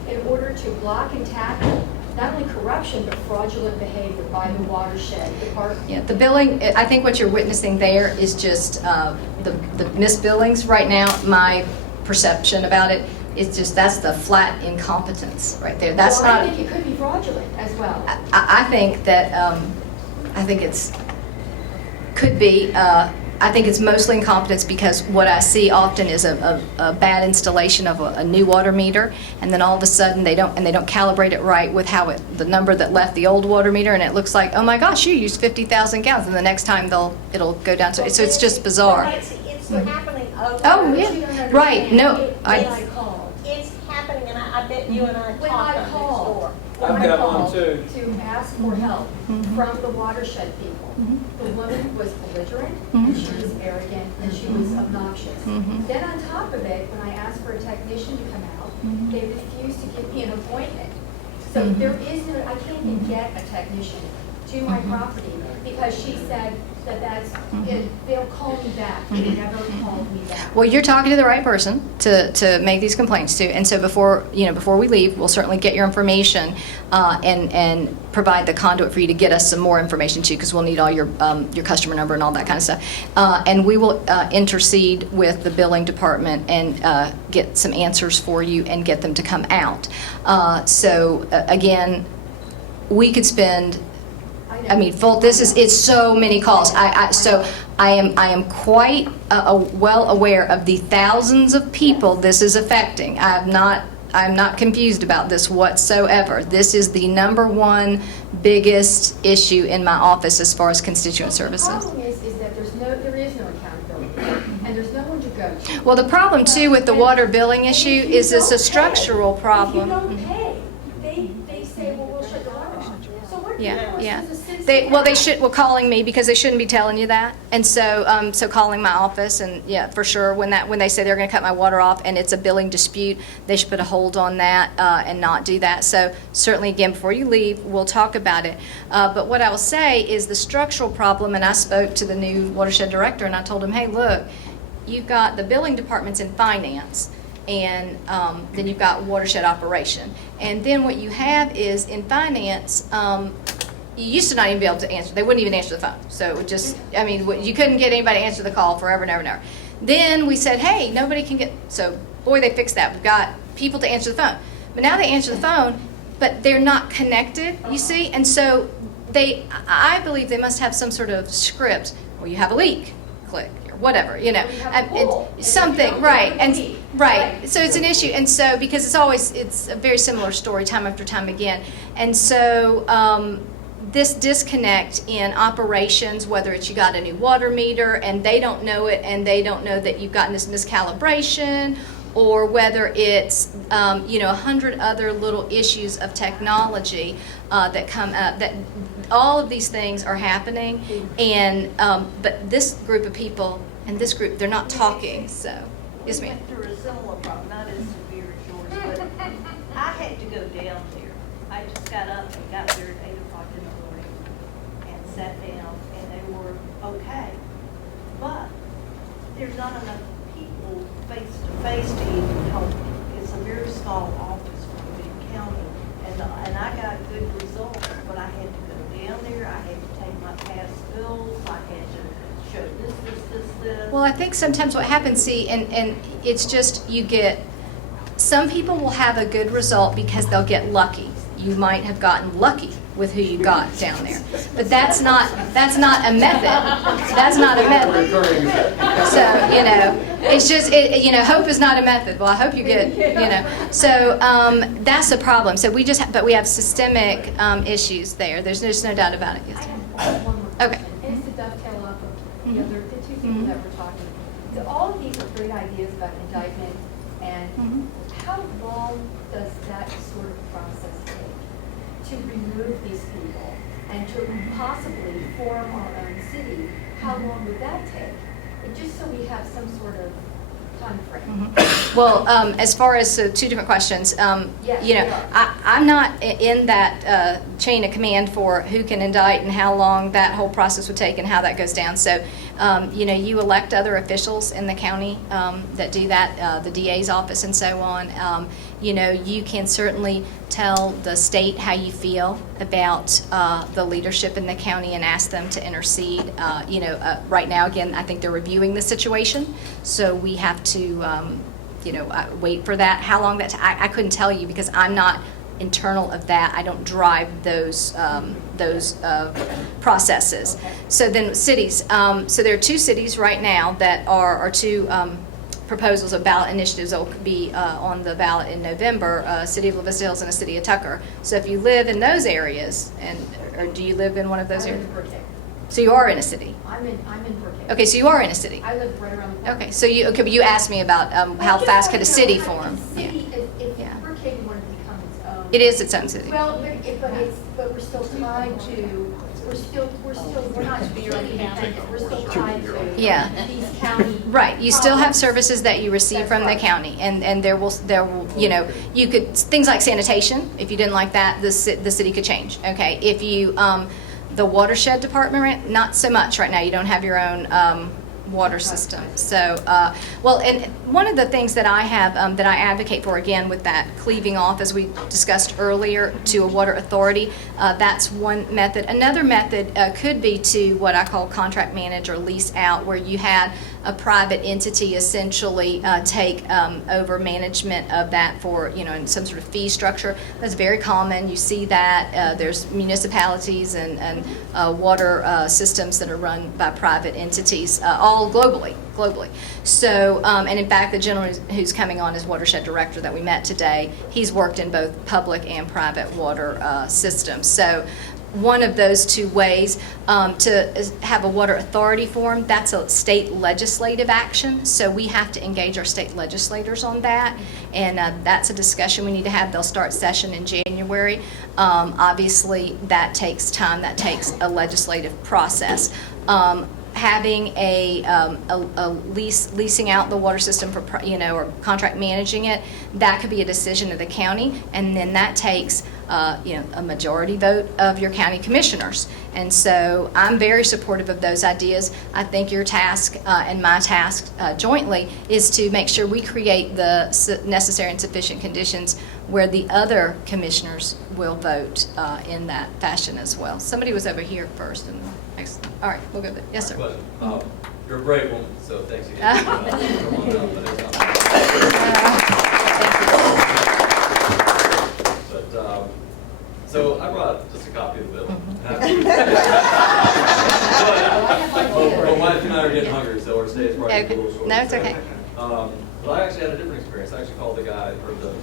in order to block and tackle not only corruption, but fraudulent behavior by the watershed department? Yeah, the billing, I think what you're witnessing there is just the misbillings right now. My perception about it is just, that's the flat incompetence right there. That's Well, not. I think it could be fraudulent as well. I think that, I think could be, I think it's mostly incompetence because what I see often is a bad installation of a new water meter, and then all of a sudden they don't calibrate it right with how the number that left the old water meter, and it looks like, oh my gosh, you used 50,000 gallons, and the next time it'll go down. So it's just bizarre. It's happening over. Oh, yeah, right, no, It's happening, and I bet you and I When talked I on called, next when door. I I've got one called too. to ask for help from the watershed people, the woman was belligerent, and she was arrogant, and she was obnoxious. Then on top of it, when I asked for a technician to come out, they refused to give me an appointment. So there is no, I can't even get a technician to my property because she said they'll call me back. They never called me back. Well, you're talking to the right person to make these complaints to, and so before we leave, we'll certainly get your information and provide the conduit for you to get us some more information too, because we'll need all your customer number and all that kind of stuff. And we will intercede with the billing department and get some answers for you and get them to come out. So again, we could spend. I mean, it's so many calls. So I am quite well aware of the thousands of people this is affecting. I'm not confused about this whatsoever. This is the #1 biggest issue in my office as far as constituent services. The problem is that there is no accountability, and there's no one to go to. Well, the problem too with the water billing issue is it's a structural problem. If you don't pay, they say, well, we'll shut the water off. So what do you do? Yeah. As a citizen, They should, well, calling me because they shouldn't be telling you that. And so, so calling my office and yeah, for sure, when they say they're going to cut my water off and it's a billing dispute, they should put a hold on that and not do that. So certainly, again, before you leave, we'll talk about it. But what I will say is the structural problem, and I spoke to the new watershed director and I told him, hey, look, you've got the billing departments in finance, and then you've got watershed operation. And then what you have is in finance, you used to not even be able to answer. They wouldn't even answer the phone. So it would just, I mean, you couldn't get anybody to answer the call forever and ever and ever. Then we said, hey, nobody can get, so boy, they fixed that. We've got people to answer the phone. But now they answer the phone, but they're not connected, you see? And so I believe they must have some sort of script, well, you have a leak, click, or whatever, you know. Something, right, and right. So it's an issue, and so, because it's a very similar story time after time again. And so this disconnect in operations, whether it's you got a new water meter and they don't know it, and they don't know that you've gotten this miscalibration, or whether it's 100 other little issues of technology that come up, that all of these things are happening, and but this group of people and this group, they're not talking. So yes, ma'am. We went through a similar problem, not as severe as yours, but I had to go down there. I just got up and got there at 8 o'clock in the morning and sat down, and they were okay. But there's not enough people face to face to even help. It's a very small office for a big county, and I got good results, but I had to go down there. I had to take my past bills. I had to show this. Well, I think sometimes what happens, see, and it's just you get, some people will have a good result because they'll get lucky. You might have gotten lucky with who you got down there, but that's not a method. That's not a method. So it's just hope is not a method. Well, I hope you get So that's the problem. So we but we have systemic issues there. There's no doubt about it. Yes. I have one more Okay. question, and it's to dovetail off of the two people that were talking. So all of these are great ideas about indictment, and how long does that sort of process take to remove these people and to possibly form our own city? How long would that take? Just so we have some sort of time frame. Well, as far as two different questions, I'm not in that chain of command for who can indict and how long that whole process would take and how that goes down. So, you elect other officials in the county that do that, the DA's office and so on. You can certainly tell the state how you feel about the leadership in the county and ask them to intercede. Right now, again, I think they're reviewing the situation, so we have to, wait for that. How long that I couldn't tell you because I'm not internal of that. I don't drive those processes. Okay. So then cities. So there are two cities right now that are two. Proposals of ballot initiatives that will be on the ballot in November, City of La Vista Hills and a City of Tucker. So if you live in those areas, or do you live in one of those areas? I live in Brookhaven. So you are in a city? I'm in Brookhaven. Okay, so you are in a city? I live right around the corner. Okay, but you asked me about how fast could a city form? City, if Brookhaven wanted to become its own. It is its own city. Well, but we're still tied to, we're not purely independent, we're still tied to these county. Right, you still have services that you receive from the county, and there will, you could, things like sanitation, if you didn't like that, the city could change, okay? If you, the watershed department, not so much right now, you don't have your own water system. So, and one of the things that I have, that I advocate for, again, with that cleaving off, as we discussed earlier, to a water authority, that's one method. Another method could be to what I call contract manage or lease out, where you had a private entity essentially take over management of that for, in some sort of fee structure. That's very common. You see that. There's municipalities and water systems that are run by private entities, all globally. So, and in fact, the gentleman who's coming on as watershed director that we met today, he's worked in both public and private water systems. So, one of those two ways to have a water authority form, that's a state legislative action. So we have to engage our state legislators on that, and that's a discussion we need to have. They'll start session in January. Obviously, that takes time. That takes a legislative process. Having a leasing out the water system for, or contract managing it, that could be a decision of the county, and then that takes a majority vote of your county commissioners. And so I'm very supportive of those ideas. I think your task and my task jointly is to make sure we create the necessary and sufficient conditions where the other commissioners will vote in that fashion as well. Somebody was over here first. And next. All right, we'll go there. Yes, sir. You're a great woman, so thanks again. Come on up, But, so I brought just a copy of the bill. But my wife and I are getting hungry, so our stay is probably a little short. No, it's okay. But I actually had a different experience. I actually called the guy, or the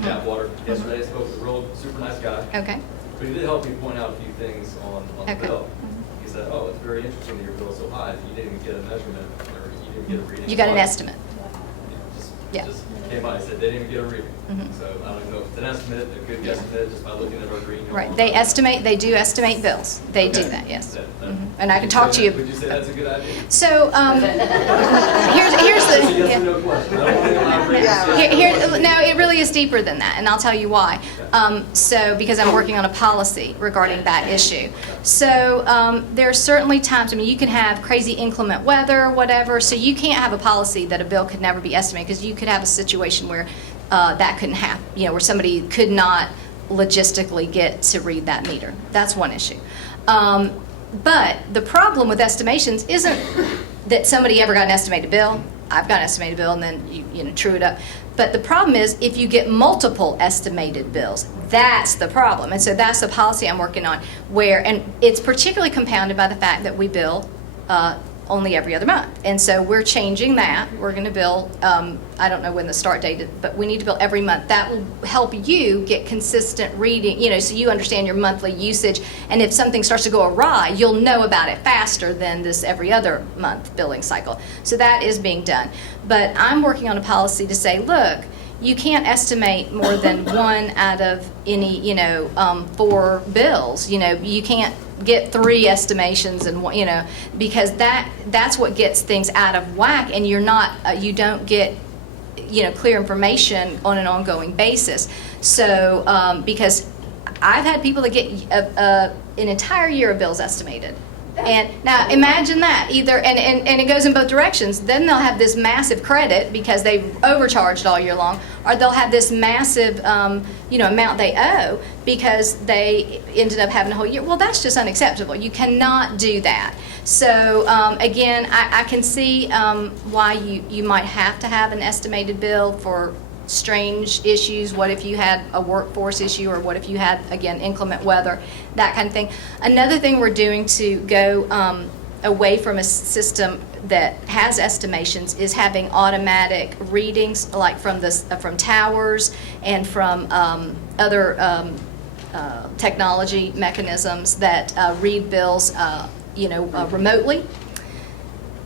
tap water yesterday. I spoke with a real super nice guy. Okay. But he did help me point out a few things on the Okay. bill. He said, oh, it's very interesting that your bill is so high. You didn't even get a measurement, or you didn't get a reading. You got an estimate. Just came by and said they didn't even get a reading. Mhm. So I don't even know if it's an estimate, a good guesstimate, just by looking at our green. Right, they do estimate bills. They do that, yes. And I can talk to you. Would you say that's a good idea? So, here's It's a the. yes or no question. I don't want to elaborate. No, it really is deeper than that, and I'll tell you why. Because I'm working on a policy regarding that issue. So there are certainly times, I mean, you can have crazy inclement weather, whatever, so you can't have a policy that a bill could never be estimated, because you could have a situation where that couldn't happen, where somebody could not logistically get to read that meter. That's one issue. But the problem with estimations isn't that somebody ever got an estimated bill. I've got an estimated bill, and then you true it up. But the problem is if you get multiple estimated bills, that's the problem. And so that's the policy I'm working on, and it's particularly compounded by the fact that we bill only every other month. And so we're changing that. We're going to bill, I don't know when the start date is, but we need to bill every month. That will help you get consistent reading, so you understand your monthly usage. And if something starts to go awry, you'll know about it faster than this every other month billing cycle. So that is being done. But I'm working on a policy to say, look, you can't estimate more than one out of any, 4 bills. You can't get 3 estimations and because that's what gets things out of whack, and you don't get clear information on an ongoing basis. So because I've had people that get an entire year of bills estimated. And now imagine that, either, and it goes in both directions. Then they'll have this massive credit because they've overcharged all year long, or they'll have this massive, amount they owe because they ended up having a whole year. Well, that's just unacceptable. You cannot do that. So again, I can see why you might have to have an estimated bill for strange issues. What if you had a workforce issue, or what if you had, again, inclement weather, that kind of thing. Another thing we're doing to go away from a system that has estimations is having automatic readings, like from towers and from other technology mechanisms that read bills remotely.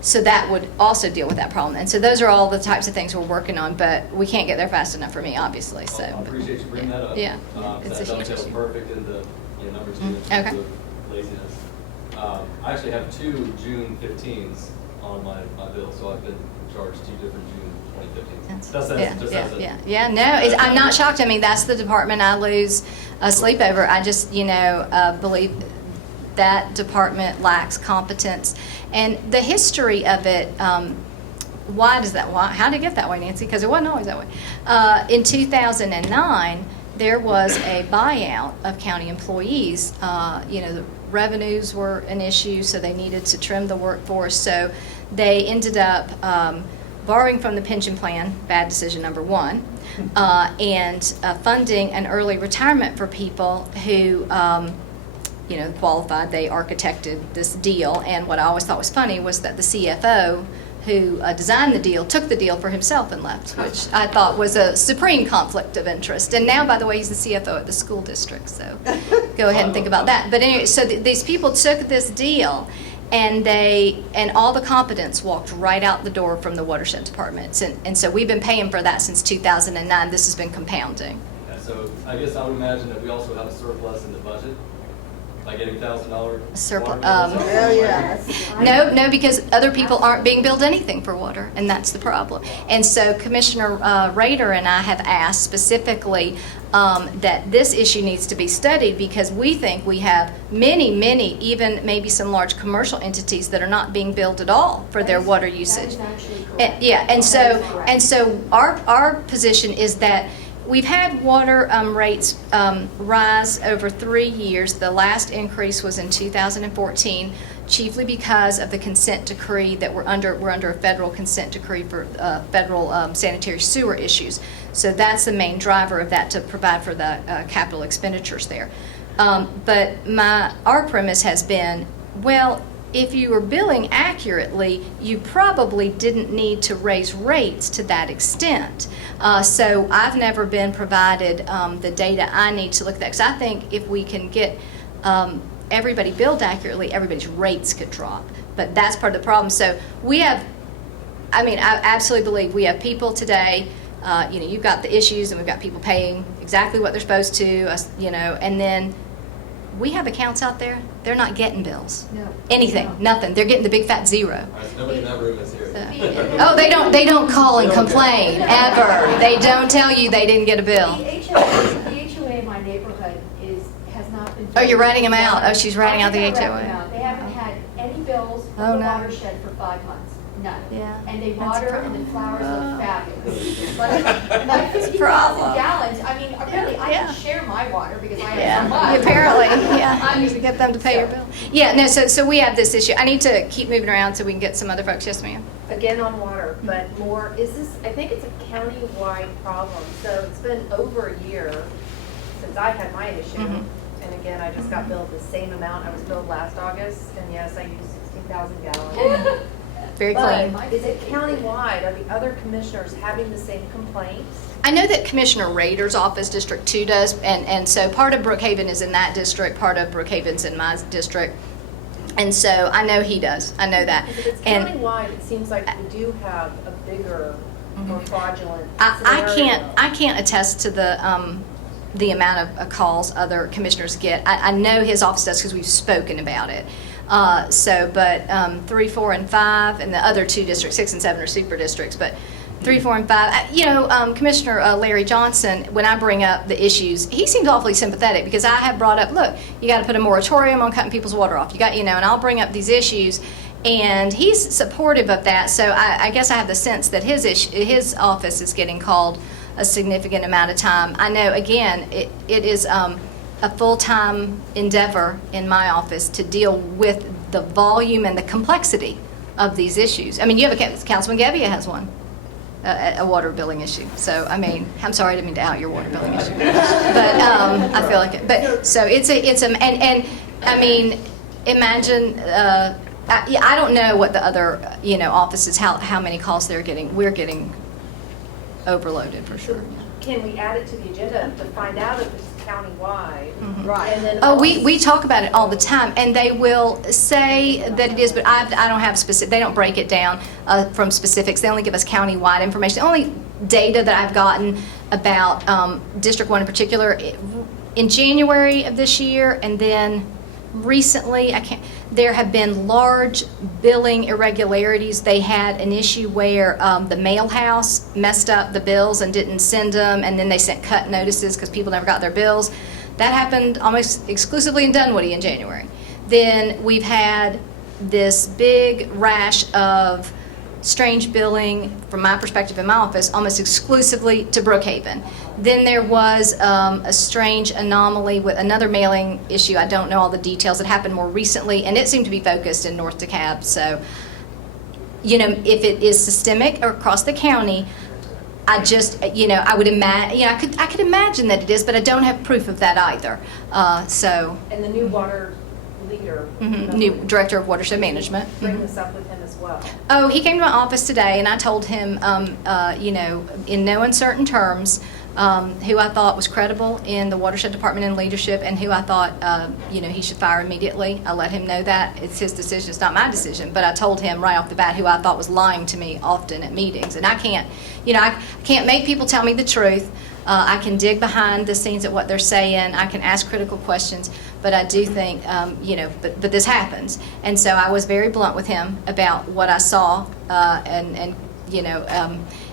So that would also deal with that problem. And so those are all the types of things we're working on, but we can't get there fast enough for me, obviously. So I appreciate you bringing that up. Yeah, It's it's a huge dovetails issue. perfect into numbers two in Okay. terms of laziness. I actually have 2 June 15s on my bill, so I've been charged 2 different June 2015s. No, I'm not shocked. I mean, that's the department I lose sleep over. I just, believe that department lacks competence. And the history of it, how did it get that way, Nancy? Because it wasn't always that way. In 2009, there was a buyout of county employees. The revenues were an issue, so they needed to trim the workforce. So they ended up borrowing from the pension plan, bad decision number 1, and funding an early retirement for people who qualified. They architected this deal, and what I always thought was funny was that the CFO who designed the deal took the deal for himself and left, which I thought was a supreme conflict of interest. And now, by the way, he's the CFO at the school district, so go ahead and think about that. But anyway, so these people took this deal, and all the competence walked right out the door from the watershed departments, and so we've been paying for that since 2009. This has been compounding. So I guess I would imagine that we also have a surplus in the budget. Like $80,000 Surplus. water? No, because other people aren't being billed anything for water, and that's the problem. And so Commissioner Rader and I have asked specifically that this issue needs to be studied, because we think we have many, even maybe some large commercial entities that are not being billed at all for their water usage. And so our position is that we've had water rates rise over 3 years. The last increase was in 2014. chiefly because of the consent decree that we're under a federal consent decree for federal sanitary sewer issues. So that's the main driver of that, to provide for the capital expenditures there. But our premise has been, well, if you were billing accurately, you probably didn't need to raise rates to that extent. So I've never been provided the data I need to look at that, because I think if we can get everybody billed accurately, everybody's rates could drop. But that's part of the problem. So we have, I absolutely believe we have people today, you've got the issues, and we've got people paying exactly what they're supposed to, and then we have accounts out there, they're not getting bills. No. Anything, No. nothing. They're getting the big fat zero. All right, so nobody in that room is here. Oh, they don't call and complain, ever. They don't tell you they didn't get a bill. The HOA in my neighborhood has not been. Oh, you're writing them out? Oh, she's writing out the I HOA. write them out. They haven't had any bills Oh, from the no. watershed for 5 months, none. Yeah, And they that's a water, problem. and the flowers look fabulous. Like 50,000 problem. gallons, really, I Yeah. can share my water because I Yeah, have so much. apparently, yeah. I You need to get them to pay your bill. Yeah, no, so we have this issue. I need to keep moving around so we can get some other folks. Yes, ma'am? Again on water, but more, I think it's a county-wide problem. So it's been over a year since I had my issue. Mhm. And again, I just got billed the same amount I was billed last August. And yes, I used 16,000 gallons. Very clean. But is it countywide? Are the other commissioners having the same complaints? I know that Commissioner Rader's office, District 2, does, and so part of Brookhaven is in that district, part of Brookhaven's in my district. And so I know he does. I know that. If it's And countywide, it seems like we do have a bigger, more fraudulent I scenario. can't attest to the amount of calls other commissioners get. I know his office does because we've spoken about it. But 3, 4, and 5, and the other 2 districts, 6 and 7 are super districts, but 3, 4, and 5, Commissioner Larry Johnson, when I bring up the issues, he seems awfully sympathetic, because I have brought up, look, you got to put a moratorium on cutting people's water off. And I'll bring up these issues, and he's supportive of that. So I guess I have the sense that his office is getting called a significant amount of time. I know, again, it is a full-time endeavor in my office to deal with the volume and the complexity of these issues. You have Councilman Gebbia has one, a water billing issue. So, I'm sorry, I didn't mean to out your water billing issue. But I feel like it. But, so imagine, I don't know what the other, offices, how many calls they're getting. We're getting overloaded for sure. Can we add it to the agenda to find out if it's countywide? Mhm. Right. And then We talk about it all the time, and they will say that it is, but I don't have specific, they don't break it down from specifics. They only give us county-wide information. The only data that I've gotten about District 1 in particular, in January of this year, and then recently, there have been large billing irregularities. They had an issue where the mail house messed up the bills and didn't send them, and then they sent cut notices because people never got their bills. That happened almost exclusively in Dunwoody in January. Then we've had this big rash of strange billing, from my perspective in my office, almost exclusively to Brookhaven. Then there was a strange anomaly with another mailing issue. I don't know all the details. It happened more recently, and it seemed to be focused in North DeKalb. So, if it is systemic or across the county, I just, I would imagine, I could imagine that it is, but I don't have proof of that either. And the new water leader. New Director of Watershed Management. Bring this up with him as well. Oh, he came to my office today, and I told him, in no uncertain terms, who I thought was credible in the watershed department and leadership, and who I thought, he should fire immediately. I let him know that. It's his decision. It's not my decision. But I told him right off the bat who I thought was lying to me often at meetings. And I can't, I can't make people tell me the truth. I can dig behind the scenes at what they're saying. I can ask critical questions. But I do think, but this happens. And so I was very blunt with him about what I saw.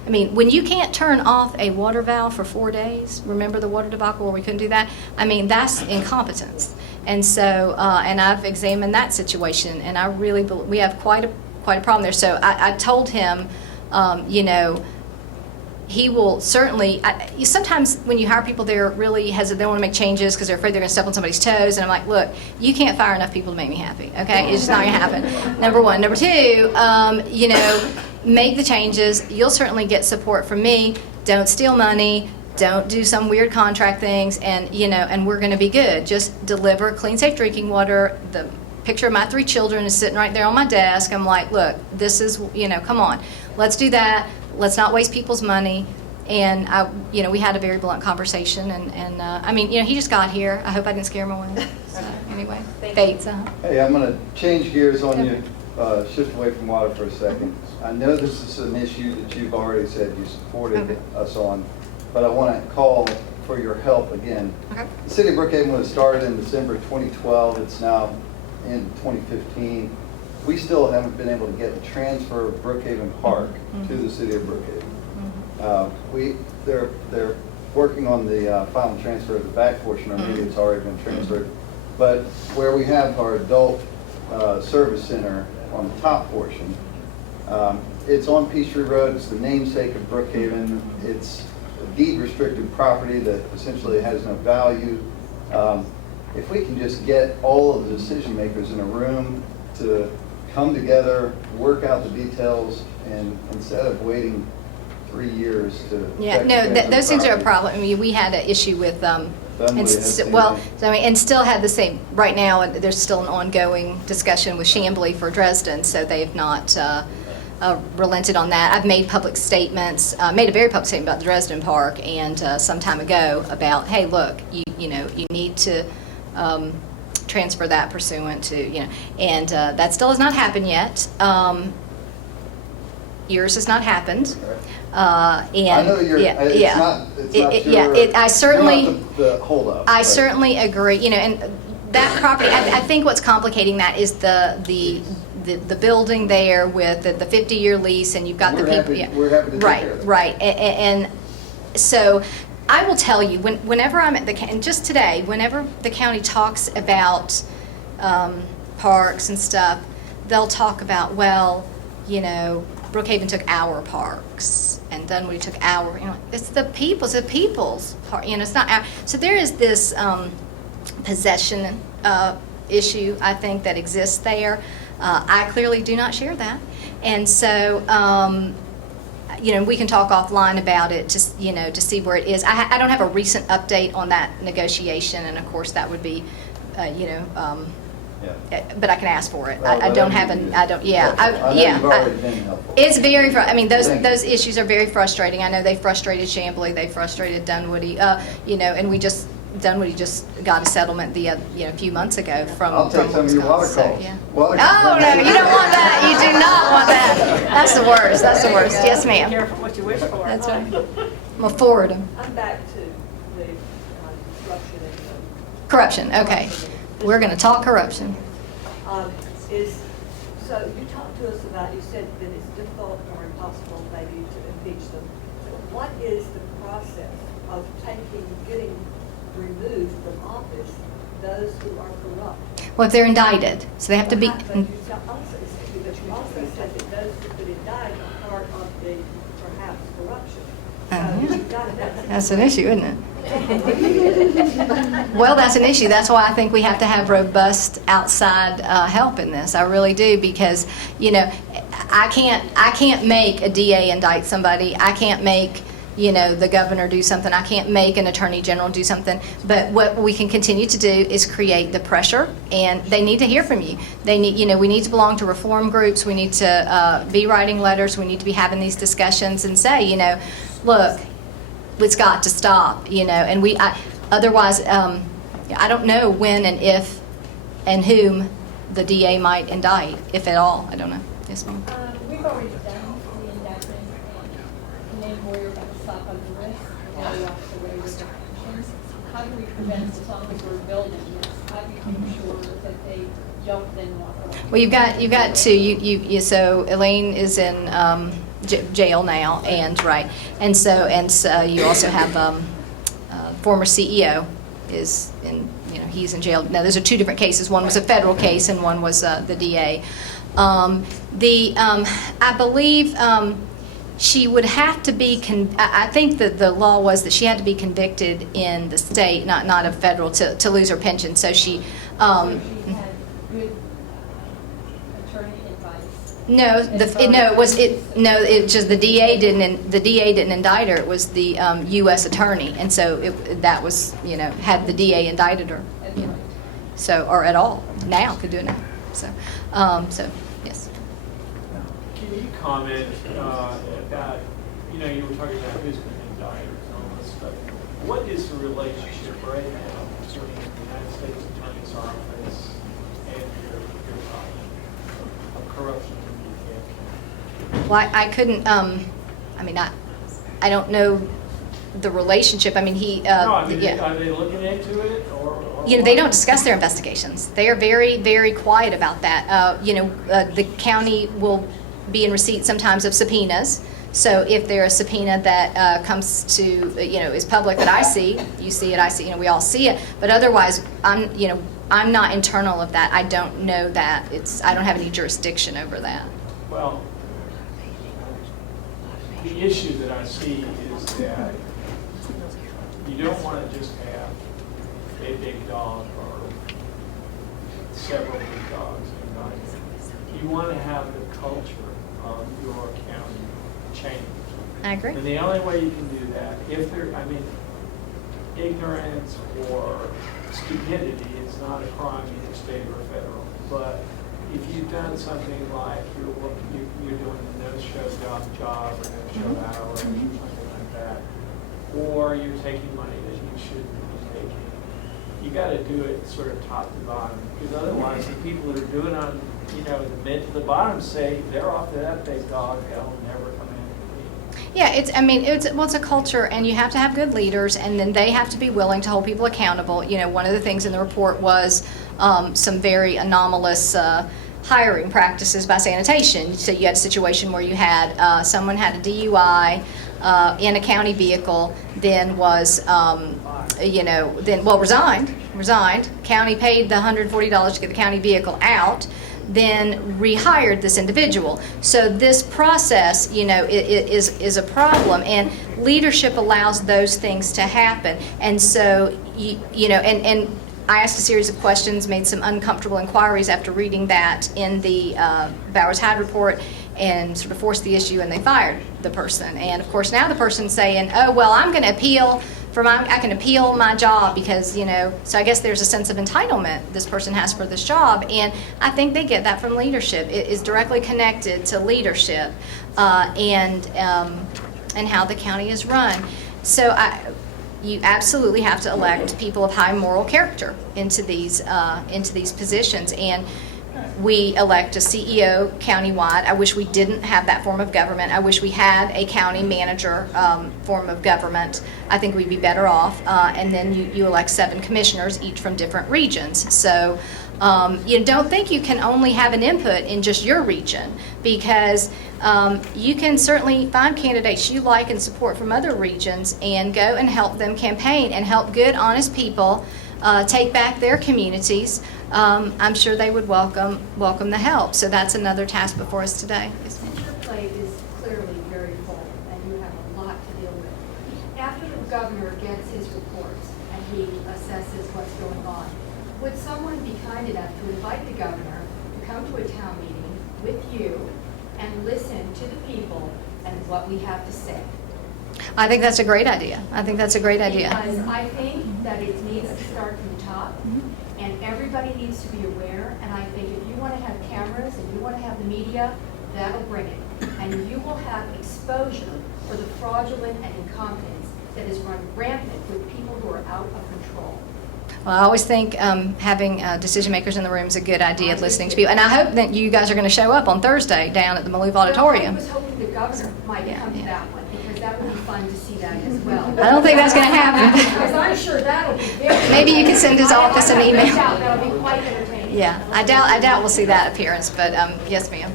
When you can't turn off a water valve for 4 days, remember the water debacle where we couldn't do that? That's incompetence. And so, and I've examined that situation, and I really believe we have quite a problem there. So I told him, he will certainly, sometimes when you hire people, they're really hesitant, they want to make changes because they're afraid they're going to step on somebody's toes, and I'm like, look, you can't fire enough people to make me happy, okay? It's just not going to happen, number one. Number two, you know, make the changes. You'll certainly get support from me. Don't steal money. Don't do some weird contract things, and, you know, and we're going to be good. Just deliver clean, safe drinking water. The picture of my 3 children is sitting right there on my desk. I'm like, look, this is, you know, come on. Let's do that. Let's not waste people's money. And, you know, we had a very blunt conversation. And I mean, you know, he just got here. I hope I didn't scare him away. So, anyway, Bates. Hey, I'm going to change gears on you, shift away from water for a second. I know this is an issue that you've already said you supported us on, but I want to call for your help again. Okay. The City of Brookhaven was started in December 2012. It's now in 2015. We still haven't been able to get the transfer of Brookhaven Park to the City of Brookhaven. They're working on the final transfer of the back portion, or maybe it's already been transferred. But where we have our adult service center on the top portion, it's on Peachtree Road. It's the namesake of Brookhaven. It's a deed-restricted property that essentially has no value. If we can just get all of the decision makers in a room to come together, work out the details, and instead of waiting 3 years to... Yeah, no, those things are a problem. I mean, we had an issue with, and still had the same, right now, there's still an ongoing discussion with Chamblee for Dresden, so they have not relented on that. I've made public statements, made a very public statement about the Dresden Park, and some time ago about, hey, look, you know, you need to transfer that pursuant to, you know, and that still has not happened yet. Yours has not happened. And I know you're, it's not your, I certainly, the hold up. I certainly agree, you know, and that property, I think what's complicating that is the building there with the 50-year lease, and you've got the people. We're happy to take care of that. Right, and so I will tell you, whenever I'm at the, and just today, whenever the county talks about parks and stuff, they'll talk about, well, you know, Brookhaven took our parks, and Dunwoody took our, you know, it's the people's park, you know, it's not our. So there is this possession issue, I think, that exists there. I clearly do not share that, and so, you know, we can talk offline about it, just, you know, to see where it is. I don't have a recent update on that negotiation, and of course that would be, you know, but I can ask for it. I don't have an, I don't, yeah. It's very, I mean, those issues are very frustrating. I know they frustrated Chamblee, they frustrated Dunwoody, you know, and Dunwoody just got a settlement you know, a few months ago from. I'll take some of your water calls. Oh, no, you don't want that. You do not want that. That's the worst. That's the worst. Yes, ma'am. Careful what you wish for. That's right. I'm going to forward them. I'm back to the corruption. Corruption, okay. We're going to talk corruption. So you talked to us about, you said that it's difficult or impossible maybe to impeach them. So what is the process of getting removed from office those who are corrupt? Well, if they're indicted, so they have to be. But you also said that those who could indict are part of the perhaps corruption. That's an issue, isn't it? Well, that's an issue. That's why I think we have to have robust outside help in this. I really do, because, you know, I can't make a DA indict somebody. I can't make, you know, the governor do something. I can't make an attorney general do something. But what we can continue to do is create the pressure, and they need to hear from you. They need, you know, we need to belong to reform groups. We need to be writing letters. We need to be having these discussions and say, you know, look, it's got to stop, you know, and otherwise, I don't know when and if and whom the DA might indict, if at all. I don't know. Yes, ma'am. We've already done the indictment, and then we're about to stop on the list, and now we walk away with the actions. How do we prevent, as long as we're building this, how do we make sure that they don't then walk away? Well, you've got to, so Elaine is in jail now, and right, and so you also have former CEO is in, you know, he's in jail now. Those are 2 different cases. One was a federal case, and one was the DA. I believe she would have to be, I think that the law was that she had to be convicted in the state, not a federal, to lose her pension. So she, She had good attorney advice. It just the DA didn't indict her. It was the U.S. attorney, and so that was, had the DA indicted her, so, or at all, now, could do it now. So yes. Can you comment about, you were talking about who's been indicted and all this stuff. What is the relationship right now between the United States Attorney's Office and your of corruption in DeKalb County? Well, I couldn't, I don't know the relationship. I mean, Are they looking into it, or they don't discuss their investigations. They are very, very quiet about that. The county will be in receipt sometimes of subpoenas. So if there's a subpoena that comes to, is public that I see, you see it, I see, we all see it. But otherwise, I'm not internal of that. I don't know that. I don't have any jurisdiction over that. Well, the issue that I see is that you don't want to just have a big dog or several big dogs indicted. You want to have the culture of your county change. I agree. And the only way you can do that, ignorance or stupidity is not a crime either state or federal. But if you've done something like you're doing a no-show job or no-show hour or something like that, or you're taking money that you shouldn't be taking, you got to do it sort of top to bottom, because otherwise the people that are doing on the mid to the bottom say they're off to that big dog, they'll never come in. Yeah, it's a culture, and you have to have good leaders, and then they have to be willing to hold people accountable. One of the things in the report was some very anomalous hiring practices by sanitation. So you had a situation where you had someone had a DUI in a county vehicle, then was resigned. County paid the $140 to get the county vehicle out, then rehired this individual. So this process, is a problem, and leadership allows those things to happen. And so, and I asked a series of questions, made some uncomfortable inquiries after reading that in the Bowers-Hyde report, and sort of forced the issue, and they fired the person. And of course now the person's saying, oh, well, I'm going to appeal I can appeal my job because, so I guess there's a sense of entitlement this person has for this job, and I think they get that from leadership. It is directly connected to leadership and how the county is run. So you absolutely have to elect people of high moral character into these positions, and we elect a CEO countywide. I wish we didn't have that form of government. I wish we had a county manager form of government. I think we'd be better off. And then you elect 7 commissioners, each from different regions. So you don't think you can only have an input in just your region, because you can certainly find candidates you like and support from other regions and go and help them campaign and help good, honest people take back their communities. I'm sure they would welcome the help. So that's another task before us today. Your plate is clearly very full, and you have a lot to deal with. After the governor gets his reports and he assesses what's going on, would someone be kind enough to invite the governor to come to a town meeting with you and listen to the people and what we have to say? I think that's a great idea. Because I think that it needs to start from the top, and everybody needs to be aware. And I think if you want to have cameras and you want to have the media, that'll bring it. And you will have exposure for the fraudulent and incompetence that is run rampant with people who are out of control. Well, I always think having decision makers in the room is a good idea, listening to people. And I hope that you guys are going to show up on Thursday down at the Maloof Auditorium. I was hoping the governor might come to that one, because that would be fun to see that as well. I don't think that's going to happen. Because I'm sure that'll be very... Maybe you can send his office an email. That'll be quite entertaining. Yeah, I doubt we'll see that appearance, but yes, ma'am.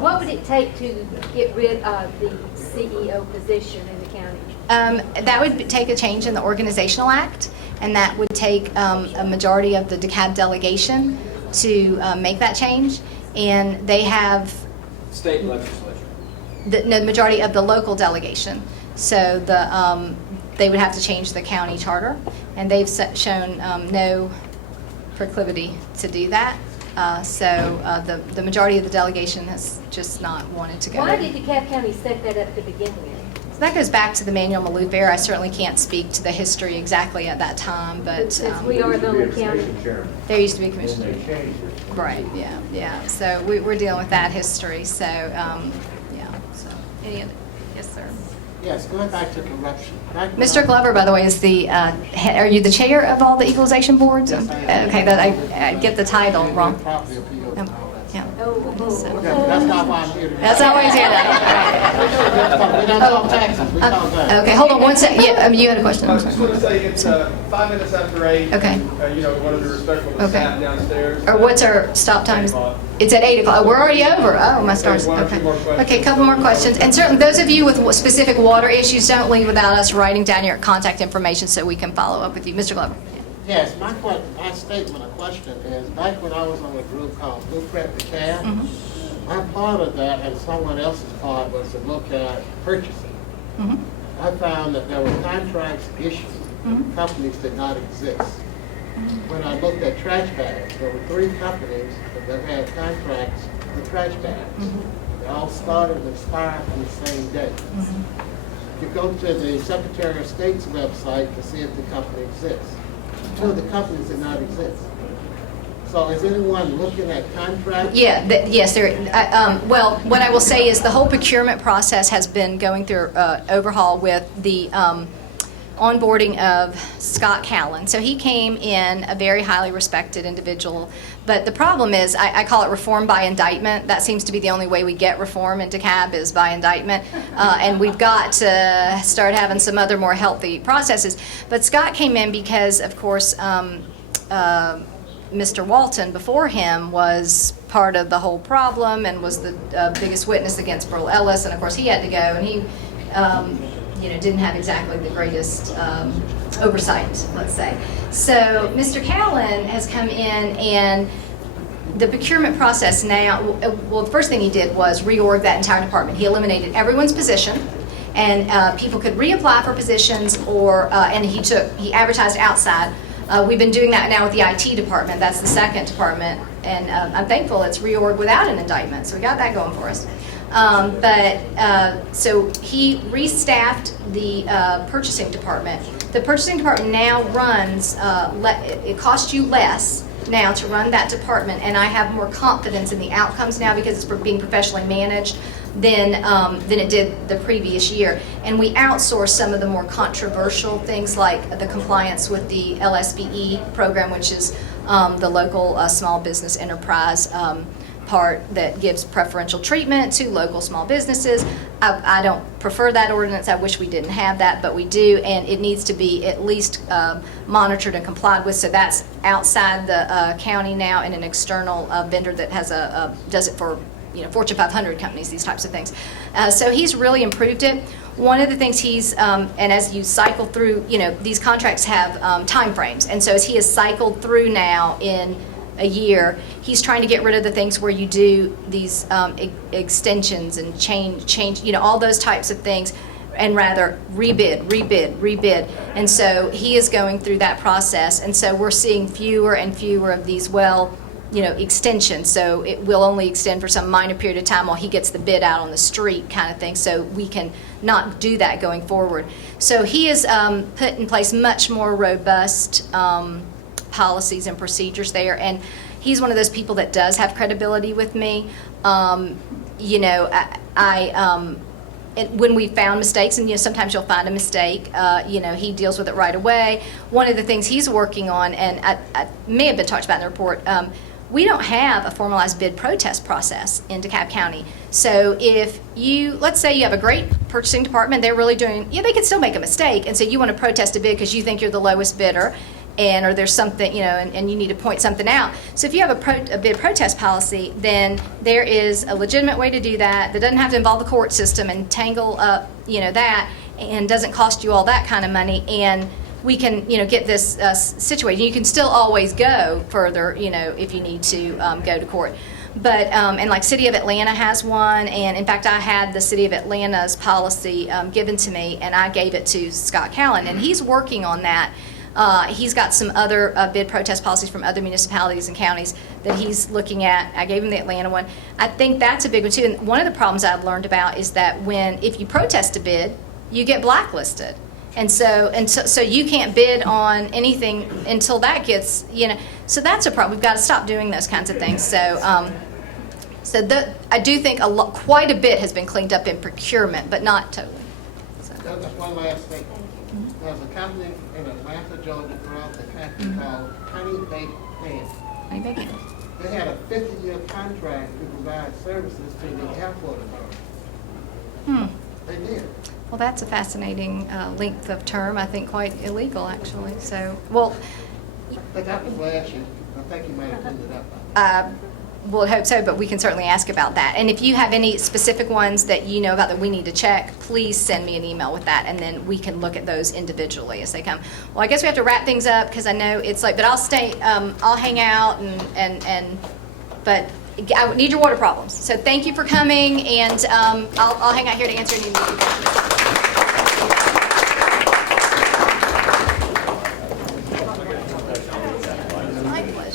What would it take to get rid of the CEO position in the county? That would take a change in the Organizational Act, and that would take a majority of the DeKalb delegation to make that change. And they have... State legislature. the majority of the local delegation. So they would have to change the county charter, and they've shown no proclivity to do that. So the majority of the delegation has just not wanted to go. Why did DeKalb County set that up to begin with? So that goes back to the Manuel Malouf era. I certainly can't speak to the history exactly at that time, but Since we are the only county. there used to be a commissioner. Right, yeah. So we're dealing with that history. So, so, any other, yes, sir. Yes, going back to corruption. Mr. Glover, by the way, is are you the chair of all the equalization boards? Yes, I am. Okay, I get the title wrong. Property appeals and all that. Yeah. That's not why I'm here today. That's not why he's here We don't talk taxes, we talk that. Okay, hold on one second. Yeah, you had a question. I just want to say it's 5 minutes after 8. Okay. Want to be respectful of the staff downstairs. Or what's our stop time? It's at 8 o'clock. We're already over. Oh, my stars. Okay. Okay, a couple more questions. And certainly those of you with specific water issues, don't leave without us writing down your contact information so we can follow up with you. Mr. Glover. Yes, my statement, a question is, back when I was on a group called Blueprint DeKalb, my part of that and someone else's part was to look at purchasing. I found that there were contracts issued, companies did not exist. When I looked at trash bags, there were 3 companies that had contracts for trash bags. They all started and expired on the same day. You go to the Secretary of State's website to see if the company exists. 2 of the companies did not exist. So is anyone looking at contracts? Yeah, yes. Well, what I will say is the whole procurement process has been going through overhaul with the onboarding of Scott Callan. So he came in, a very highly respected individual. But the problem is, I call it reform by indictment. That seems to be the only way we get reform in DeKalb is by indictment. And we've got to start having some other more healthy processes. But Scott came in because, of course, Mr. Walton before him was part of the whole problem and was the biggest witness against Burl Ellis. And of course, he had to go, and he didn't have exactly the greatest oversight, let's say. So Mr. Callan has come in, and the procurement process now, well, the first thing he did was reorg that entire department. He eliminated everyone's position, and people could reapply for positions, and he advertised outside. We've been doing that now with the IT department. That's the second department, and I'm thankful it's reorg without an indictment, so we got that going for us. So he restaffed the purchasing department. The purchasing department now runs, it costs you less now to run that department, and I have more confidence in the outcomes now because it's being professionally managed than it did the previous year. And we outsource some of the more controversial things like the compliance with the LSBE program, which is the local small business enterprise part that gives preferential treatment to local small businesses. I don't prefer that ordinance. I wish we didn't have that, but we do, and it needs to be at least monitored and complied with. So that's outside the county now, and an external vendor that has does it for Fortune 500 companies, these types of things. So he's really improved it. One of the things and as you cycle through, these contracts have time frames, and so as he has cycled through now in a year, he's trying to get rid of the things where you do these extensions and change, all those types of things, and rather rebid. And so he is going through that process, and so we're seeing fewer and fewer of these extensions. So it will only extend for some minor period of time while he gets the bid out on the street kind of thing, so we can not do that going forward. So he has put in place much more robust policies and procedures there, and he's one of those people that does have credibility with me. When we found mistakes, and sometimes you'll find a mistake, he deals with it right away. One of the things he's working on, and I may have been talked about in the report, we don't have a formalized bid protest process in DeKalb County. So if let's say you have a great purchasing department, they're really doing, they could still make a mistake, and so you want to protest a bid because you think you're the lowest bidder, or there's something, and you need to point something out. So if you have a bid protest policy, then there is a legitimate way to do that doesn't have to involve the court system and tangle up, that, and doesn't cost you all that kind of money, and we can, get this situated. You can still always go further, if you need to go to court. and like City of Atlanta has one, and in fact, I had the City of Atlanta's policy given to me, and I gave it to Scott Callan, and he's working on that. He's got some other bid protest policies from other municipalities and counties that he's looking at. I gave him the Atlanta one. I think that's a big one too, and one of the problems I've learned about is that if you protest a bid, you get blacklisted. And so you can't bid on anything until that gets, so that's a problem. We've got to stop doing those kinds of things. So I do think quite a bit has been cleaned up in procurement, but not totally. So. That's one last thing. There's a company in Atlanta, Georgia, throughout the country called Honey Baked Ham. Honey Baked Ham. They had a 50-year contract to provide services to the airport authority. They did. Well, that's a fascinating length of term. I think quite illegal, actually. So, well. But that was last year. I think you might have cleaned it up. We'll hope so, but we can certainly ask about that. And if you have any specific ones that you know about that we need to check, please send me an email with that, and then we can look at those individually as they come. Well, I guess we have to wrap things up because I know it's late, but I'll stay. I'll hang out but I need your water problems. So thank you for coming, and I'll hang out here to answer any questions.